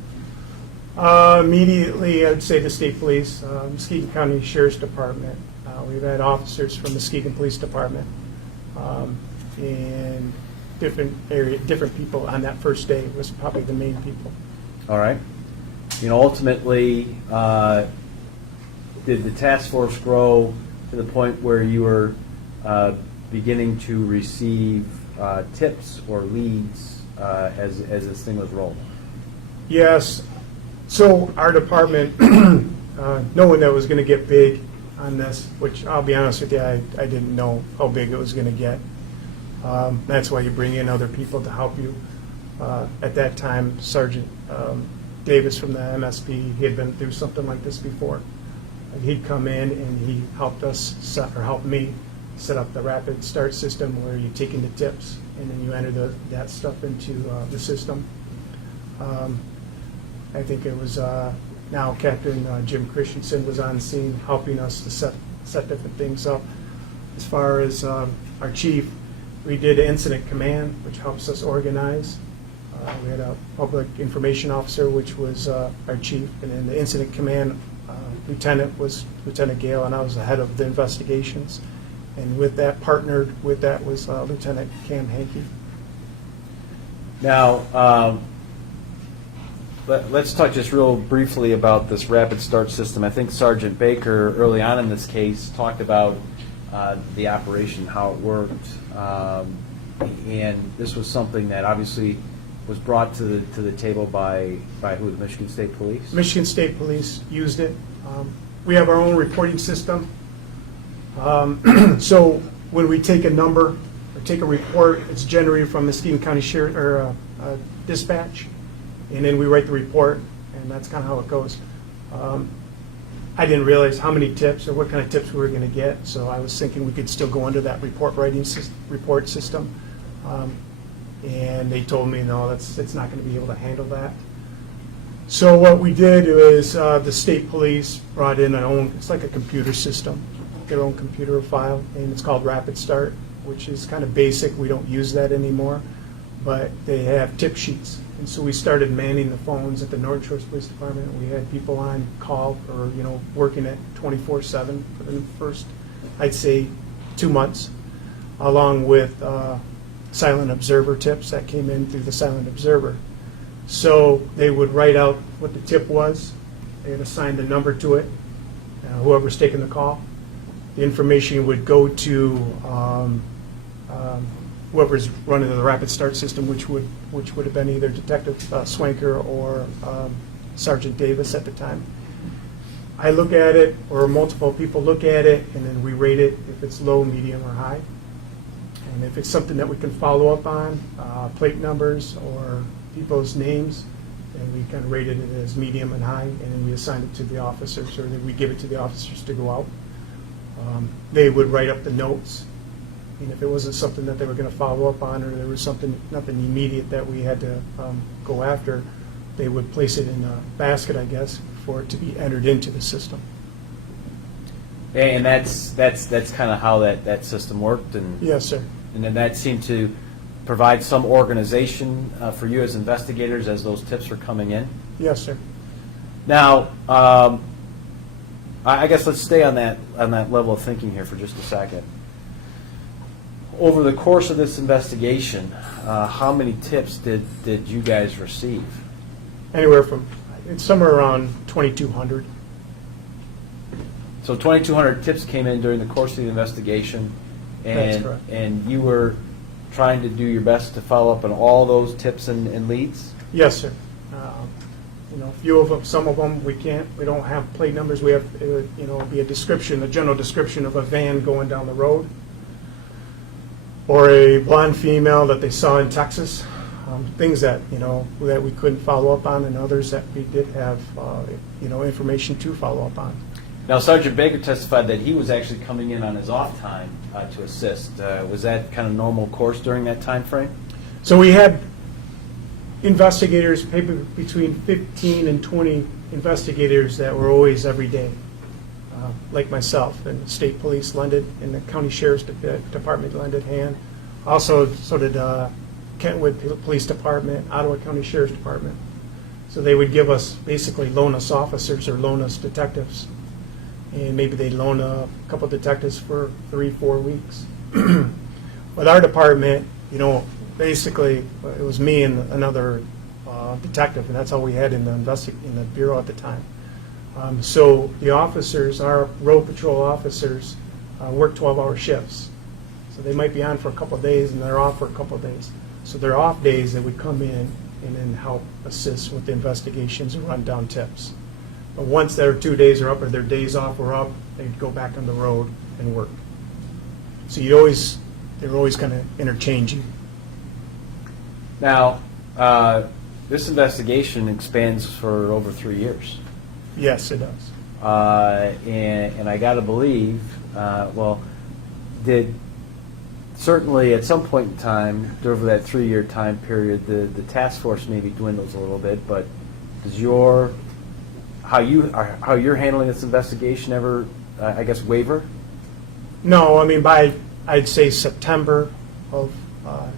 Immediately, I would say the state police, Muskegon County Sheriff's Department. We've had officers from Muskegon Police Department, and different people on that first day was probably the main people. All right. Ultimately, did the task force grow to the point where you were beginning to receive tips or leads as this thing was rolling? Yes. So our department, knowing that it was going to get big on this, which I'll be honest with you, I didn't know how big it was going to get. That's why you bring in other people to help you. At that time, Sergeant Davis from the MSP, he had been through something like this before. And he'd come in and he helped me set up the rapid start system where you take in the tips and then you enter that stuff into the system. I think it was now Captain Jim Christensen was on scene helping us to set different things up. As far as our chief, we did incident command, which helps us organize. We had a public information officer, which was our chief, and then the incident command lieutenant was Lieutenant Gale, and I was the head of the investigations. And with that, partnered with that was Lieutenant Cam Hankey. Now, let's talk just real briefly about this rapid start system. I think Sergeant Baker, early on in this case, talked about the operation, how it worked, and this was something that obviously was brought to the table by who? The Michigan State Police? Michigan State Police used it. We have our own reporting system. So when we take a number or take a report, it's generated from the Muskegon County Sheriff or dispatch, and then we write the report, and that's kind of how it goes. I didn't realize how many tips or what kind of tips we were going to get, so I was thinking we could still go under that report system. And they told me, no, it's not going to be able to handle that. So what we did was the state police brought in it's like a computer system, their own computer file, and it's called Rapid Start, which is kind of basic. We don't use that anymore, but they have tip sheets. And so we started manning the phones at the North Shores Police Department. We had people on call or, working at 24/7 for the first, I'd say, 2 months, along with silent observer tips that came in through the silent observer. So they would write out what the tip was. They had assigned a number to it, whoever's taking the call. The information would go to whoever's running the rapid start system, which would have been either Detective Swanker or Sergeant Davis at the time. I look at it, or multiple people look at it, and then we rate it if it's low, medium, or high. And if it's something that we can follow up on, plate numbers or people's names, then we kind of rated it as medium and high, and then we assign it to the officers, or then we give it to the officers to go out. They would write up the notes, and if it wasn't something that they were going to follow up on, or there was nothing immediate that we had to go after, they would place it in a basket, I guess, for it to be entered into the system. And that's kind of how that system worked, and Yes, sir. and then that seemed to provide some organization for you as investigators as those tips were coming in. Yes, sir. Now, I guess let's stay on that level of thinking here for just a second. Over the course of this investigation, how many tips did you guys receive? Anywhere from, it's somewhere around 2,200. So 2,200 tips came in during the course of the investigation, That's correct. and you were trying to do your best to follow up on all those tips and leads? Yes, sir. A few of them, some of them we don't have plate numbers. We have, be a description, a general description of a van going down the road, or a blonde female that they saw in Texas. Things that, that we couldn't follow up on, and others that we did have, information to follow up on. Now, Sergeant Baker testified that he was actually coming in on his off time to assist. Was that kind of normal course during that time frame? So we had investigators, between 15 and 20 investigators that were always every day, like myself, and the state police lended, and the county sheriff's department lended hand. Also, so did Kentwood Police Department, Ottawa County Sheriff's Department. So they would give us, basically loan us officers or loan us detectives. And maybe they'd loan a couple detectives for 3-4 weeks. With our department, basically it was me and another detective, and that's all we had in the bureau at the time. So the officers, our road patrol officers, work 12-hour shifts. So they might be on for a couple of days and they're off for a couple of days. So their off days, they would come in and then help assist with the investigations and run down tips. But once their 2 days are up, or their days off were up, they'd go back on the road and work. So they were always kind of interchanging. Now, this investigation expands for over 3 years. Yes, it does. And I got to believe, certainly at some point in time, over that 3-year time period, the task force maybe dwindles a little bit, but does how you're handling this investigation ever, I guess, waver? No, I mean, I'd say September of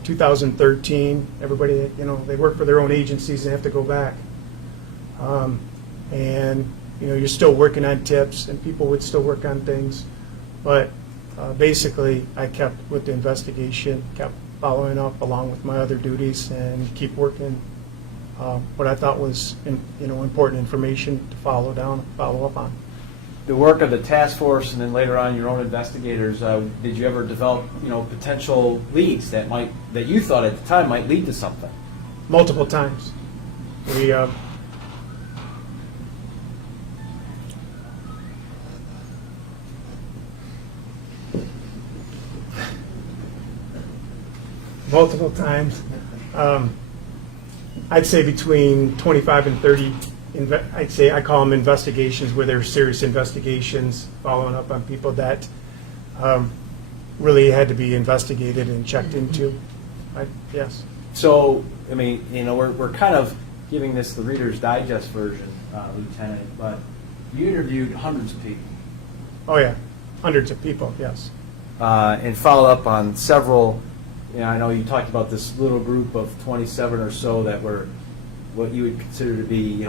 2013, everybody, they work for their own agencies, they have to go back. And, you're still working on tips, and people would still work on things. But basically, I kept with the investigation, kept following up along with my other duties, and keep working what I thought was, important information to follow up on. The work of the task force, and then later on your own investigators, did you ever develop, potential leads that you thought at the time might lead to something? Multiple times. We multiple times. I'd say between 25 and 30. I call them investigations, where they're serious investigations, following up on people that really had to be investigated and checked into. Yes. So, I mean, we're kind of giving this the Reader's Digest version, Lieutenant, but you interviewed hundreds of people. Oh yeah, hundreds of people. Yes. And followed up on several. I know you talked about this little group of 27 or so that were what you would consider to be,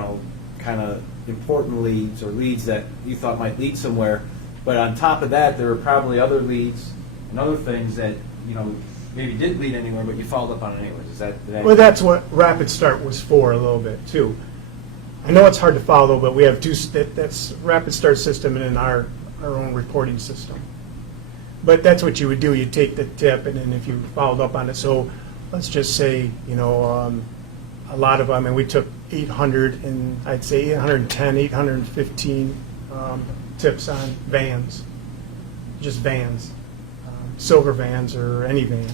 kind of important leads, or leads that you thought might lead somewhere. But on top of that, there were probably other leads and other things that, maybe didn't lead anywhere, but you followed up on it anyways. Is that Well, that's what Rapid Start was for a little bit, too. I know it's hard to follow, but we have that's Rapid Start system and then our own reporting system. But that's what you would do. You'd take the tip, and then if you followed up on it, so let's just say, a lot of, we took 800 and I'd say 810, 815 tips on vans, just vans, silver vans or any van.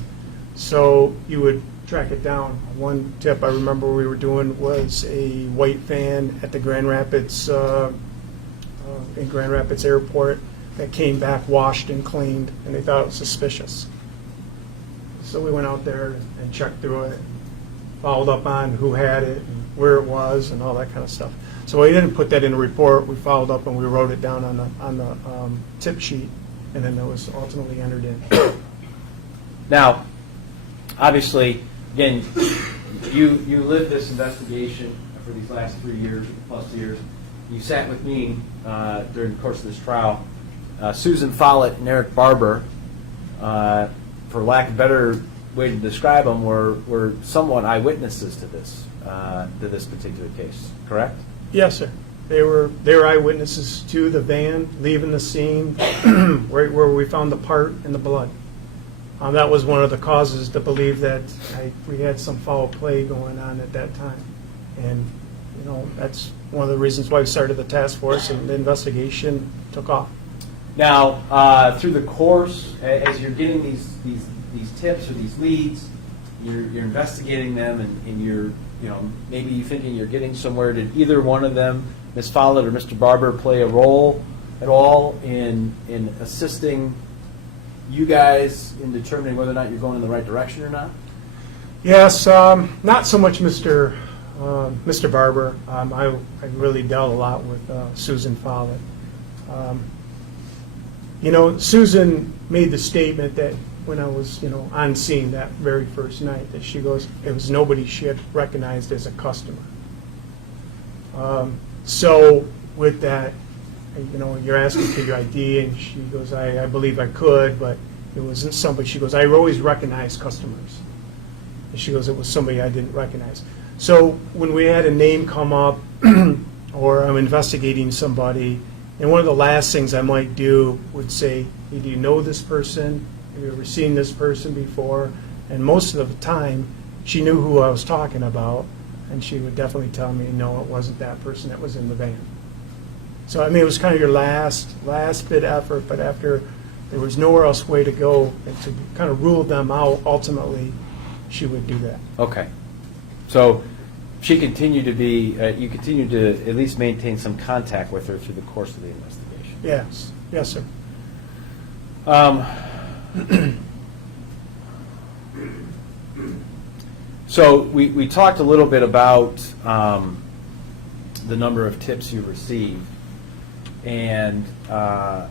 So you would track it down. One tip I remember we were doing was a white van at the Grand Rapids, in Grand Rapids Airport that came back washed and cleaned, and they thought it was suspicious. So we went out there and checked through it, followed up on who had it and where it was and all that kind of stuff. So we didn't put that in a report. We followed up and we wrote it down on the tip sheet, and then it was ultimately entered in. Now, obviously, again, you lived this investigation for these last 3 years, plus years. You sat with me during the course of this trial. Susan Follette and Eric Barber, for lack of a better way to describe them, were somewhat eyewitnesses to this particular case, correct? Yes, sir. They were eyewitnesses to the van leaving the scene, right where we found the part in the blood. That was one of the causes to believe that we had some foul play going on at that time, and that's one of the reasons why we started the task force, and the investigation took off. Now, through the course, as you're getting these tips or these leads, you're investigating them, and you're maybe you're thinking you're getting somewhere. Did either one of them, Ms. Follette or Mr. Barber, play a role at all in assisting you guys in determining whether or not you're going in the right direction or not? Yes, not so much Mr. Barber. I really dealt a lot with Susan Follette. Susan made the statement that when I was, on scene that very first night, that she goes, it was nobody she had recognized as a customer. So with that, you're asking for your ID, and she goes, I believe I could, but it wasn't somebody. She goes, I always recognize customers. And she goes, it was somebody I didn't recognize. So when we had a name come up, or I'm investigating somebody, and one of the last things I might do would say, hey, do you know this person? Have you ever seen this person before? And most of the time, she knew who I was talking about, and she would definitely tell me, no, it wasn't that person that was in the van. So, it was kind of your last bit effort, but after there was nowhere else way to go, and to kind of rule them out, ultimately, she would do that. Okay. So she continued to be, you continued to at least maintain some contact with her through the course of the investigation? Yes. Yes, sir. So we talked a little bit about the number of tips you received, and how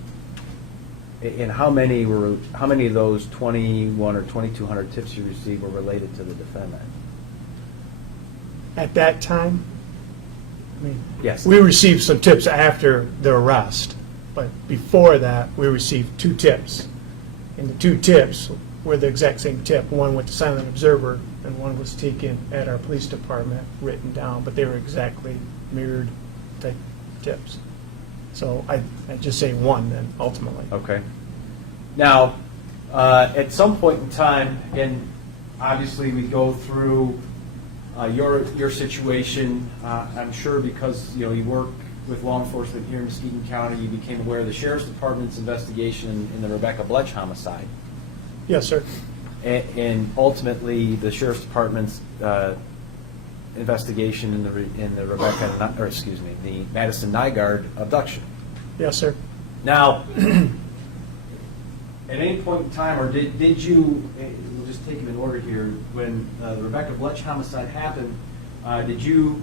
many of those 21 or 2,200 tips you received were related to the defendant? At that time, Yes. we received some tips after the arrest, but before that, we received 2 tips. And the 2 tips were the exact same tip. One with the silent observer, and one was taken at our police department, written down, but they were exactly mirrored type tips. So I'd just say 1 then, ultimately. Okay. Now, at some point in time, again, obviously we go through your situation. I'm sure because you work with law enforcement here in Muskegon County, you became aware of the Sheriff's Department's investigation in the Rebecca Bletch homicide. Yes, sir. And ultimately, the Sheriff's Department's investigation in the the Madison Nygaard abduction. Yes, sir. Now, at any point in time, or did you? We'll just take them in order here. When the Rebecca Bletch homicide happened, did you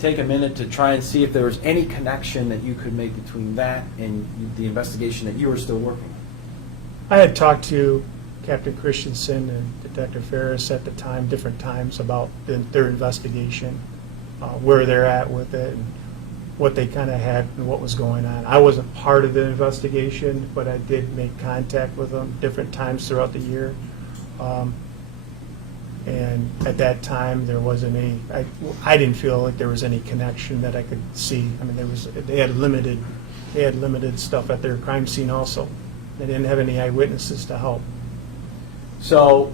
take a minute to try and see if there was any connection that you could make between that and the investigation that you were still working on? I had talked to Captain Christensen and Detective Ferris at the time, different times, about their investigation, where they're at with it, and what they kind of had and what was going on. I wasn't part of the investigation, but I did make contact with them different times throughout the year. And at that time, there wasn't any. I didn't feel like there was any connection that I could see. They had limited stuff at their crime scene also. They didn't have any eyewitnesses to help. So,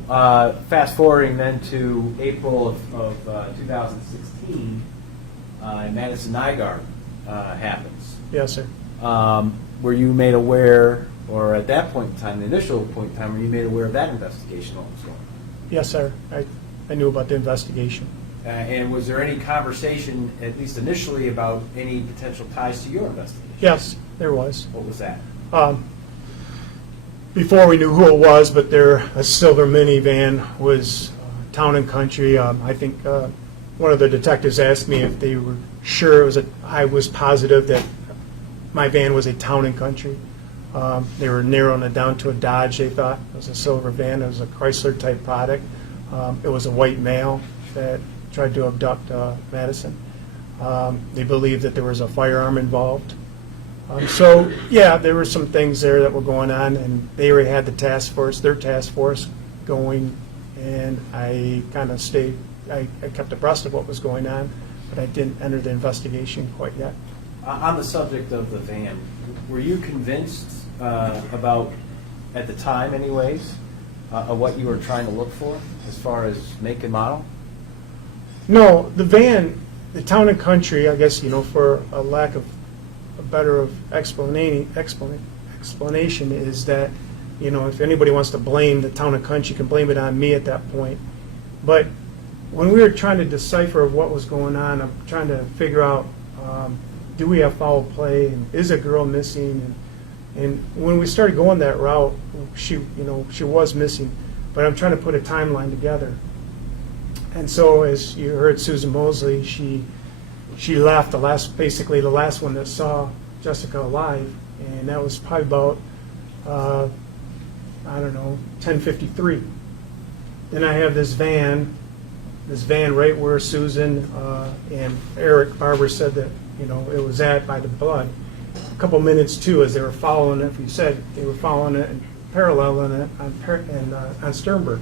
fast forwarding then to April of 2016, Madison Nygaard happens. Yes, sir. Were you made aware, or at that point in time, the initial point in time, were you made aware of that investigation what was going on? Yes, sir. I knew about the investigation. And was there any conversation, at least initially, about any potential ties to your investigation? Yes, there was. What was that? Before we knew who it was, but a silver minivan was Town and Country. I think one of the detectives asked me if they were sure I was positive that my van was a Town and Country. They were narrowing it down to a Dodge. They thought it was a silver van. It was a Chrysler type product. It was a white male that tried to abduct Madison. They believed that there was a firearm involved. So, yeah, there were some things there that were going on, and they already had their task force going, and I kind of I kept abreast of what was going on, but I didn't enter the investigation quite yet. On the subject of the van, were you convinced about, at the time anyways, of what you were trying to look for as far as make and model? No, the van, the Town and Country, I guess, for a lack of a better explanation is that, if anybody wants to blame the Town and Country, you can blame it on me at that point. But when we were trying to decipher what was going on, I'm trying to figure out, do we have foul play, and is a girl missing? And when we started going that route, she was missing. But I'm trying to put a timeline together. And so, as you heard Susan Mosley, she left basically the last one that saw Jessica alive, and that was probably about 10:53. Then I have this van right where Susan and Eric Barber said that it was at by the blood. A couple minutes too, as they were following it, they were following it and paralleling it on Sternberg.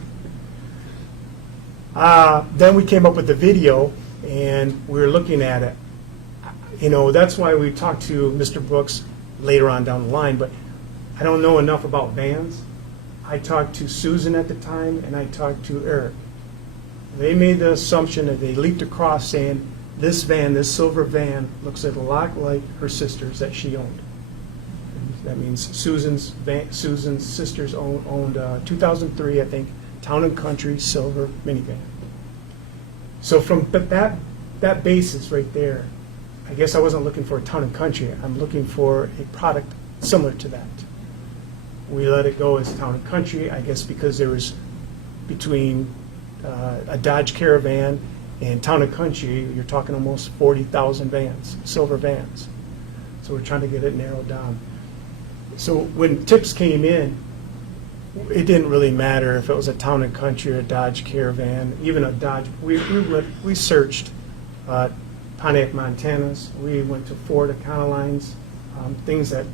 Then we came up with the video, and we were looking at it. That's why we talked to Mr. Brooks later on down the line, but I don't know enough about vans. I talked to Susan at the time, and I talked to Eric. They made the assumption that they leaped across saying, this silver van, looks a lot like her sister's that she owned. That means Susan's sisters owned 2003, I think, Town and Country silver minivan. So from that basis right there, I guess I wasn't looking for a Town and Country. I'm looking for a product similar to that. We let it go as Town and Country, I guess, because there was between a Dodge Caravan and Town and Country, you're talking almost 40,000 vans, silver vans. So we're trying to get it narrowed down. So when tips came in, it didn't really matter if it was a Town and Country or a Dodge Caravan, even a Dodge. We searched Pontiac Montanas. We went to Ford Econolines, things that,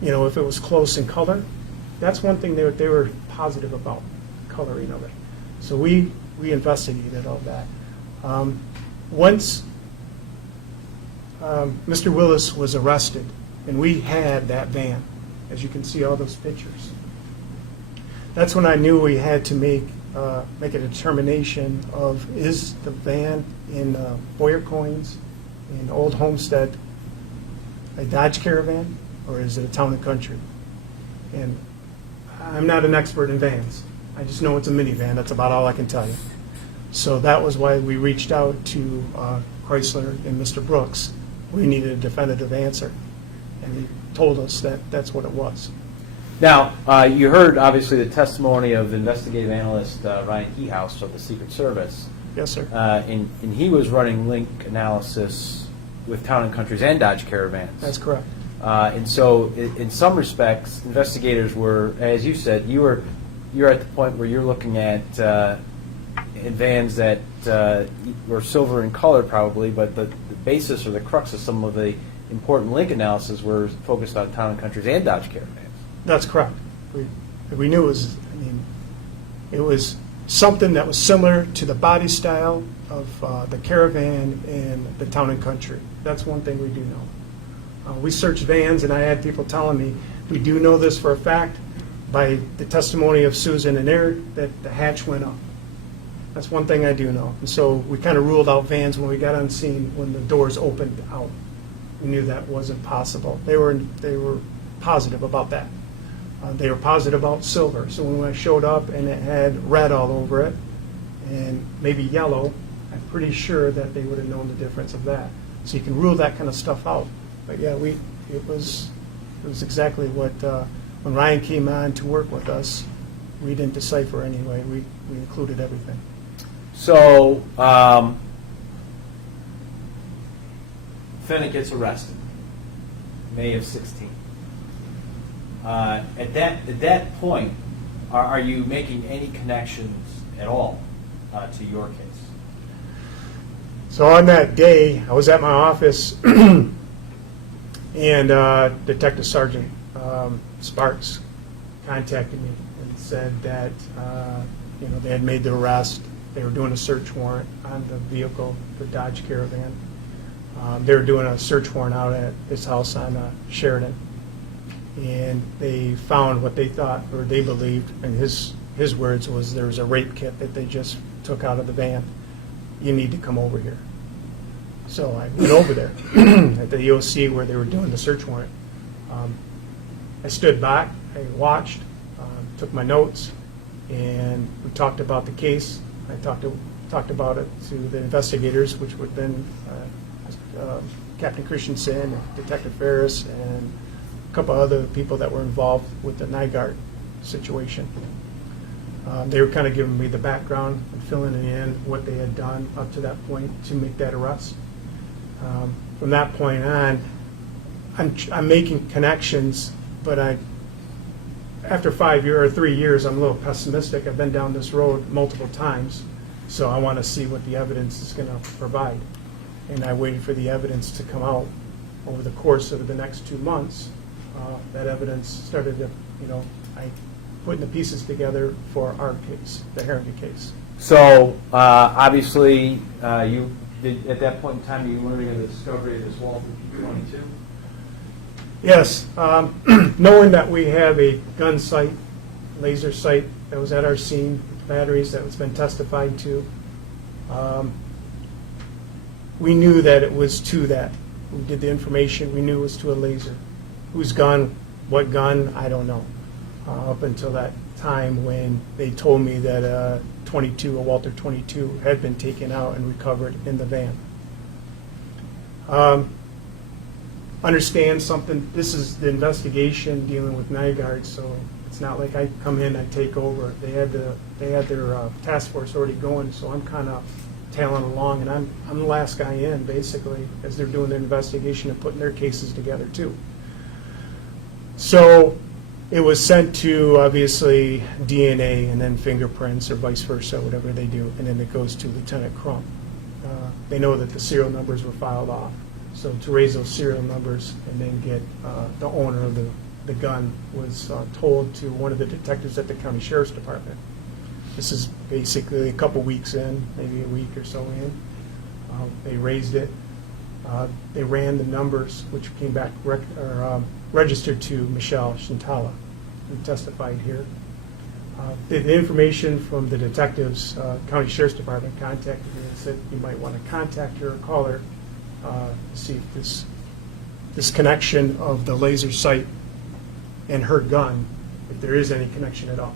if it was close in color, that's one thing they were positive about, coloring of it. So we investigated all that. Once Mr. Willis was arrested, and we had that van, as you can see all those pictures. That's when I knew we had to make a determination of, is the van in Boyer Coins in Old Homestead a Dodge Caravan, or is it a Town and Country? And I'm not an expert in vans. I just know it's a minivan. That's about all I can tell you. So that was why we reached out to Chrysler and Mr. Brooks. We needed a definitive answer, and he told us that that's what it was. Now, you heard, obviously, the testimony of investigative analyst Ryan Heethuis of the Secret Service. Yes, sir. And he was running link analysis with Town and Countries and Dodge Caravans. That's correct. And so, in some respects, investigators were, as you said, you're at the point where you're looking at vans that were silver in color, probably, but the basis or the crux of some of the important link analysis were focused on Town and Countries and Dodge Caravans. That's correct. We knew it was something that was similar to the body style of the Caravan and the Town and Country. That's one thing we do know. We searched vans, and I had people telling me We do know this for a fact by the testimony of Susan and Erin that the hatch went up. That's one thing I do know. And so we kind of ruled out vans when we got on scene when the doors opened out. We knew that wasn't possible. They were positive about that. They were positive about silver. So when I showed up and it had red all over it and maybe yellow, I'm pretty sure that they would have known the difference of that. So you can rule that kind of stuff out. But yeah, it was exactly what when Ryan came on to work with us, we didn't decipher anyway. We included everything. So, defendant gets arrested, May of 16. At that point, are you making any connections at all to your case? So on that day, I was at my office, and Detective Sergeant Sparks contacted me and said that they had made the arrest. They were doing a search warrant on the vehicle, the Dodge Caravan. They were doing a search warrant out at his house on Sheridan, and they found what they thought or they believed, and his words was there was a rape kit that they just took out of the van. You need to come over here. So I went over there at the EOC where they were doing the search warrant. I stood back, I watched, took my notes, and we talked about the case. I talked about it to the investigators, which would have been Captain Christensen, and Detective Ferris, and a couple other people that were involved with the Nygaard situation. They were kind of giving me the background and filling in what they had done up to that point to make that arrest. From that point on, I'm making connections, but after 5 years or 3 years, I'm a little pessimistic. I've been down this road multiple times, so I want to see what the evidence is going to provide. And I waited for the evidence to come out over the course of the next 2 months. That evidence started to, I putting the pieces together for our case, the Heeringa case. So, obviously, you did, at that point in time, you were learning of the discovery of this Walther P-22? Yes, knowing that we have a gun sight, laser sight that was at our scene, batteries that has been testified to, we knew that it was to that. We did the information, we knew it was to a laser. Whose gun, what gun, I don't know. Up until that time when they told me that a Walther 22 had been taken out and recovered in the van. Understand something, this is the investigation dealing with Nygaard, so it's not like I come in, I take over. They had their task force already going, so I'm kind of tailing along, and I'm the last guy in, basically, as they're doing their investigation and putting their cases together, too. So it was sent to, obviously, DNA and then fingerprints or vice versa, whatever they do, and then it goes to Lieutenant Crump. They know that the serial numbers were filed off. So to raise those serial numbers and then get the owner of the gun was told to one of the detectives at the County Sheriff's Department. This is basically a couple weeks in, maybe a week or so in. They raised it. They ran the numbers, which came back registered to Michelle Shintala, who testified here. The information from the detectives, County Sheriff's Department contacted me and said you might want to contact her or call her to see if this connection of the laser sight and her gun, if there is any connection at all.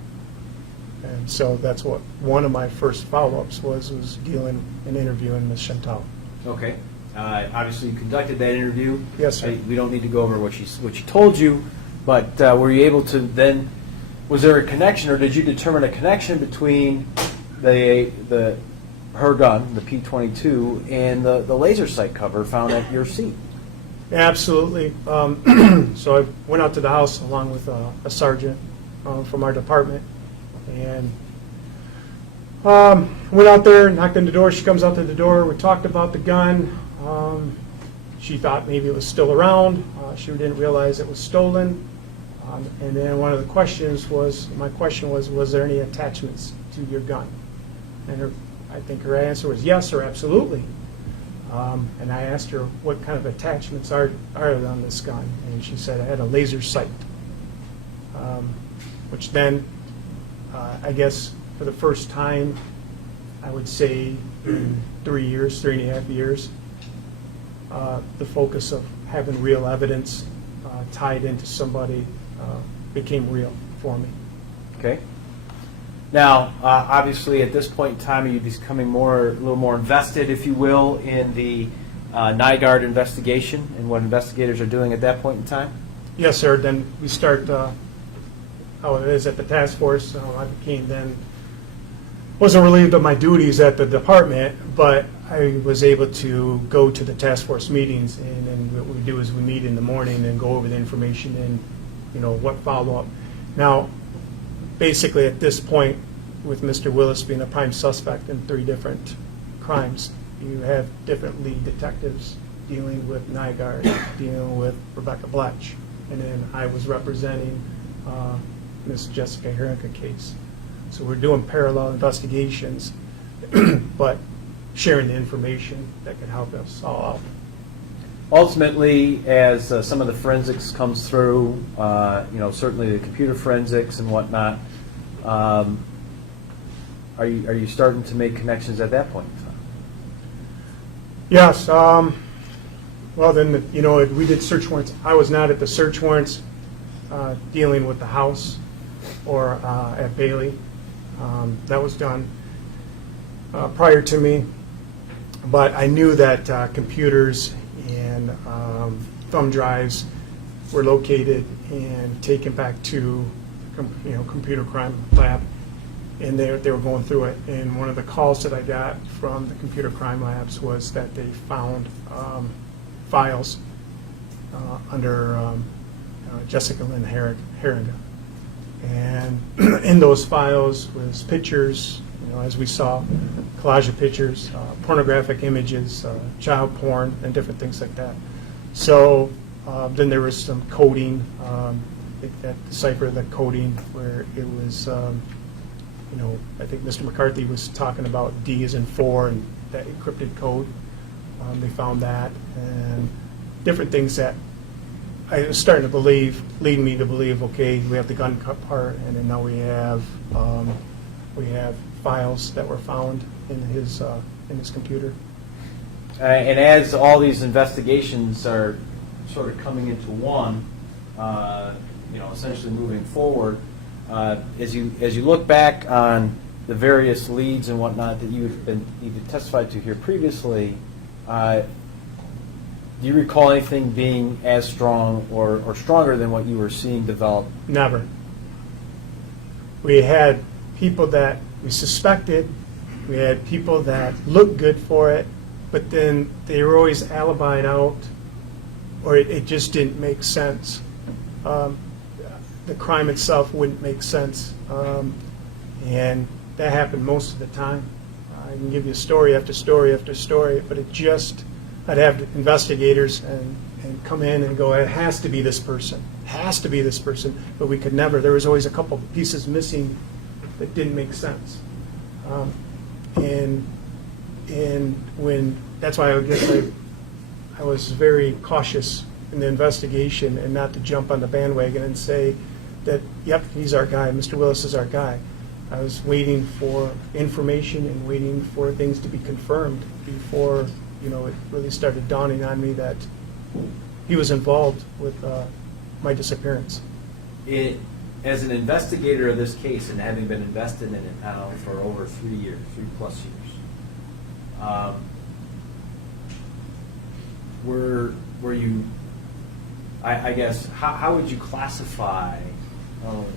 And so that's what one of my first follow-ups was dealing and interviewing Ms. Shintala. Okay. Obviously, you conducted that interview. Yes, sir. We don't need to go over what she told you, but were you able to then? Was there a connection, or did you determine a connection between her gun, the P-22, and the laser sight cover found at your scene? Absolutely. So I went out to the house along with a sergeant from our department, and went out there, knocked on the door. She comes out to the door. We talked about the gun. She thought maybe it was still around. She didn't realize it was stolen. And then one of the questions was, was there any attachments to your gun? And I think her answer was yes or absolutely. And I asked her what kind of attachments are on this gun, and she said I had a laser sight. which then, I guess, for the first time, I would say in 3 years, 3.5 years, the focus of having real evidence tied into somebody became real for me. Okay. Now, obviously, at this point in time, are you becoming a little more invested, if you will, in the Nygaard investigation and what investigators are doing at that point in time? Yes, sir. Then we start how it is at the task force. I became then, wasn't relieved of my duties at the department, but I was able to go to the task force meetings, and then what we do is we meet in the morning and go over the information and, what follow up. Now, basically at this point, with Mr. Willis being a prime suspect in 3 different crimes, you have different lead detectives dealing with Nygaard, dealing with Rebecca Bletch, and then I was representing Miss Jessica Heeringa case. So we're doing parallel investigations, but sharing the information that could help us all out. Ultimately, as some of the forensics comes through, certainly the computer forensics and whatnot, are you starting to make connections at that point in time? Yes. Well, then, we did search warrants. I was not at the search warrants dealing with the house or at Bailey. That was done prior to me. But I knew that computers and thumb drives were located and taken back to computer crime lab, and they were going through it. And one of the calls that I got from the computer crime labs was that they found files under Jessica Lynn Heeringa. And in those files was pictures, as we saw, collage of pictures, pornographic images, child porn, and different things like that. So then there was some coding, that deciphered the coding where it was, I think Mr. McCarthy was talking about D as in 4 and that encrypted code. They found that and different things that I was starting to believe, leading me to believe, okay, we have the gun cut part, and then now we have files that were found in his computer. And as all these investigations are sort of coming into one, essentially moving forward, as you look back on the various leads and whatnot that you've testified to here previously, do you recall anything being as strong or stronger than what you were seeing develop? Never. We had people that we suspected, we had people that looked good for it, but then they were always alibied out, or it just didn't make sense. The crime itself wouldn't make sense, and that happened most of the time. I can give you story after story after story, but I'd have investigators and come in and go, it has to be this person, but we could never. There was always a couple pieces missing that didn't make sense. And when, that's why I guess I was very cautious in the investigation and not to jump on the bandwagon and say that, yep, he's our guy, Mr. Willis is our guy. I was waiting for information and waiting for things to be confirmed before, it really started dawning on me that he was involved with my disappearance. As an investigator of this case and having been invested in it now for over 3 years, 3+ years, were you, I guess, how would you classify,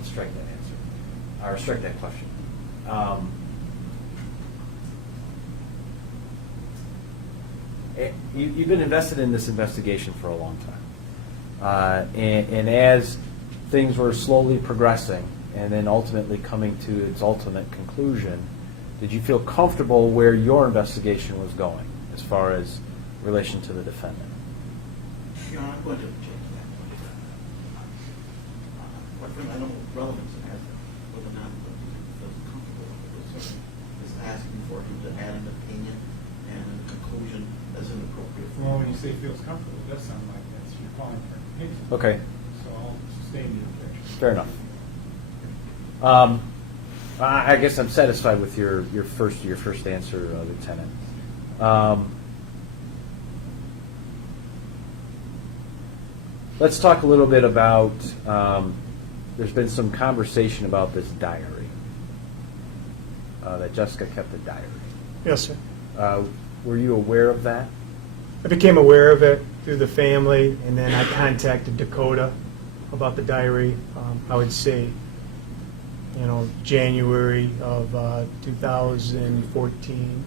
strike that answer, or strike that question. You've been invested in this investigation for a long time. And as things were slowly progressing and then ultimately coming to its ultimate conclusion, did you feel comfortable where your investigation was going as far as relation to the defendant? Your Honor, I'm going to object to that. I don't know what relevance it has, whether or not he feels comfortable with it. Just asking for him to add an opinion and a conclusion as an appropriate form. Well, when you say feels comfortable, it does sound like that's you're calling for an opinion. Okay, So I'll sustain the objection. fair enough. I guess I'm satisfied with your first answer, Lieutenant. Let's talk a little bit about. There's been some conversation about this diary. That Jessica kept a diary. Yes, sir. Were you aware of that? I became aware of it through the family, and then I contacted Dakota about the diary. I would say, January of 2014,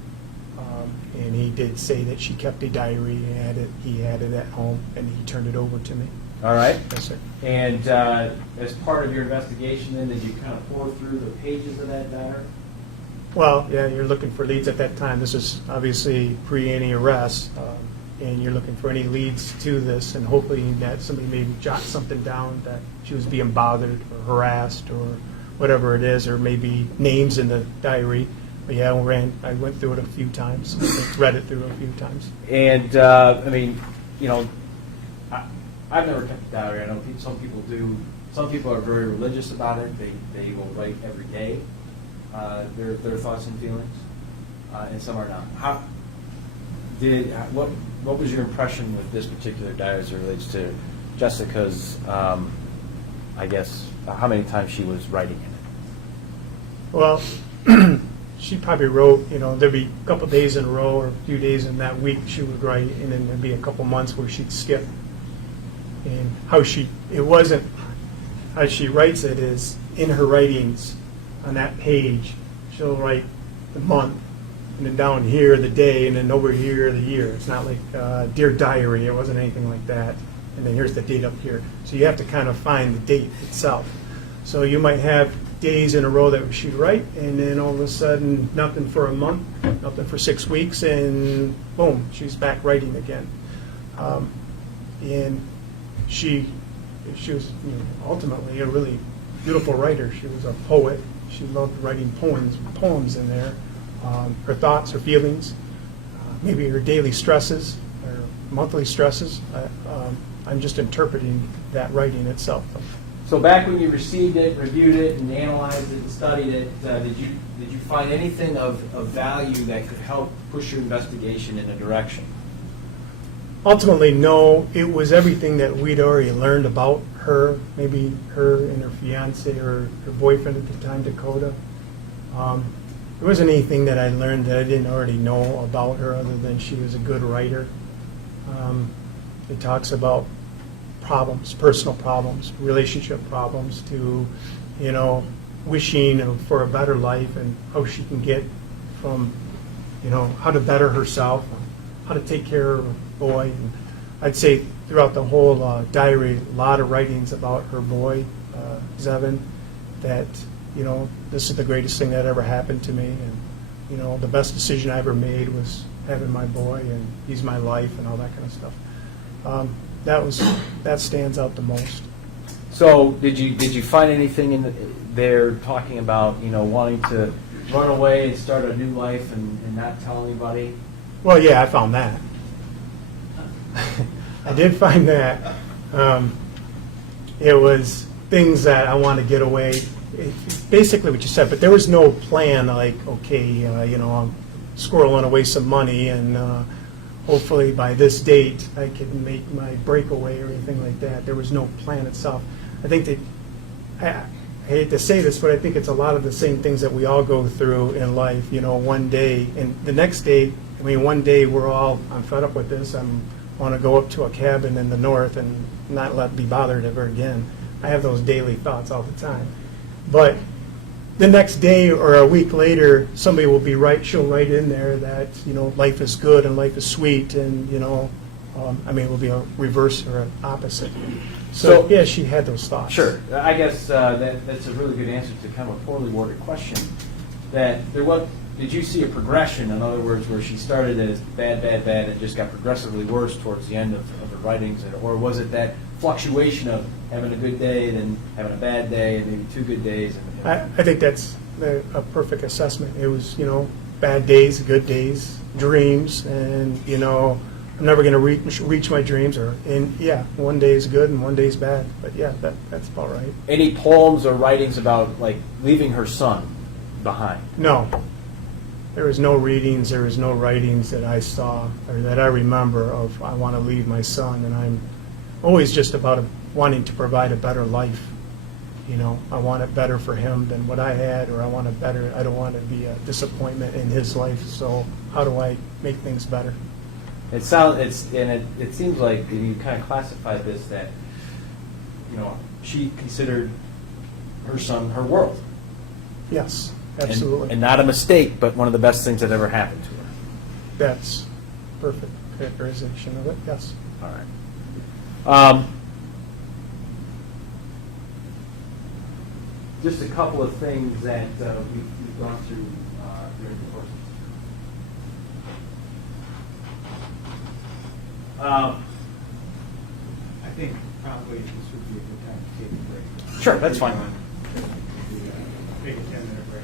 and he did say that she kept a diary. He had it at home, and he turned it over to me. All right. Yes, sir. And as part of your investigation, then, did you kind of pour through the pages of that diary? Well, yeah, you're looking for leads at that time. This is obviously pre any arrest, and you're looking for any leads to this, and hopefully that somebody maybe jot something down that she was being bothered or harassed or whatever it is, or maybe names in the diary. But yeah, I went through it a few times, read it through a few times. And I've never kept a diary. I know some people do. Some people are very religious about it. They will write every day their thoughts and feelings, and some are not. What was your impression with this particular diary as it relates to Jessica's? I guess how many times she was writing in it? Well, she probably wrote, there'd be a couple days in a row or a few days in that week she would write, and then there'd be a couple months where she'd skip. And it wasn't, how she writes it is in her writings on that page, she'll write the month, and then down here the day, and then over here the year. It's not like Dear Diary, it wasn't anything like that. And then here's the date up here. So you have to kind of find the date itself. So you might have days in a row that she'd write, and then all of a sudden nothing for a month, nothing for 6 weeks, and boom, she's back writing again. And she was ultimately a really beautiful writer. She was a poet. She loved writing poems in there. Her thoughts, her feelings, maybe her daily stresses, her monthly stresses. I'm just interpreting that writing itself. So back when you received it, reviewed it, and analyzed it and studied it, did you find anything of value that could help push your investigation in a direction? Ultimately, no. It was everything that we'd already learned about her, maybe her and her fiance or her boyfriend at the time, Dakota. There wasn't anything that I learned that I didn't already know about her other than she was a good writer. It talks about problems, personal problems, relationship problems, to, wishing for a better life and how she can get from, how to better herself, how to take care of a boy. And I'd say throughout the whole diary, a lot of writings about her boy, Zevin, that, this is the greatest thing that ever happened to me, and, the best decision I ever made was having my boy, and he's my life, and all that kind of stuff. That stands out the most. So did you find anything in there talking about wanting to run away and start a new life and not tell anybody? Well, yeah, I found that. I did find that. It was things that I want to get away. It's basically what you said, but there was no plan like, okay, I'm squirreling away some money, and hopefully by this date I can make my breakaway or anything like that. There was no plan itself. I think that, I hate to say this, but I think it's a lot of the same things that we all go through in life. One day, and the next day, one day I'm fed up with this. I want to go up to a cabin in the north and not be bothered ever again. I have those daily thoughts all the time. But the next day or a week later, somebody will she'll write in there that, life is good and life is sweet, and, it will be a reverse or an opposite. So yeah, she had those thoughts. Sure. I guess that's a really good answer to kind of a poorly worded question. Did you see a progression, in other words, where she started as bad, and just got progressively worse towards the end of her writings? Or was it that fluctuation of having a good day, then having a bad day, and maybe 2 good days? I think that's a perfect assessment. It was, bad days, good days, dreams, and, I'm never going to reach my dreams, and yeah, one day is good and one day is bad, but yeah, that's about right. Any poems or writings about like leaving her son behind? No, there was no readings, there was no writings that I saw or that I remember of I want to leave my son, and I'm always just about wanting to provide a better life. You know, I want it better for him than what I had, or I don't want to be a disappointment in his life. So how do I make things better? It seems like you kind of classified this that, you know, she considered her son her world. Yes, And- absolutely. And not a mistake, but one of the best things that ever happened to her. That's perfect characterization of it, yes. All right. Just a couple of things that we've gone through during the course of I think probably this would be a good time to take a break. Sure, that's fine. Take a 10-minute break.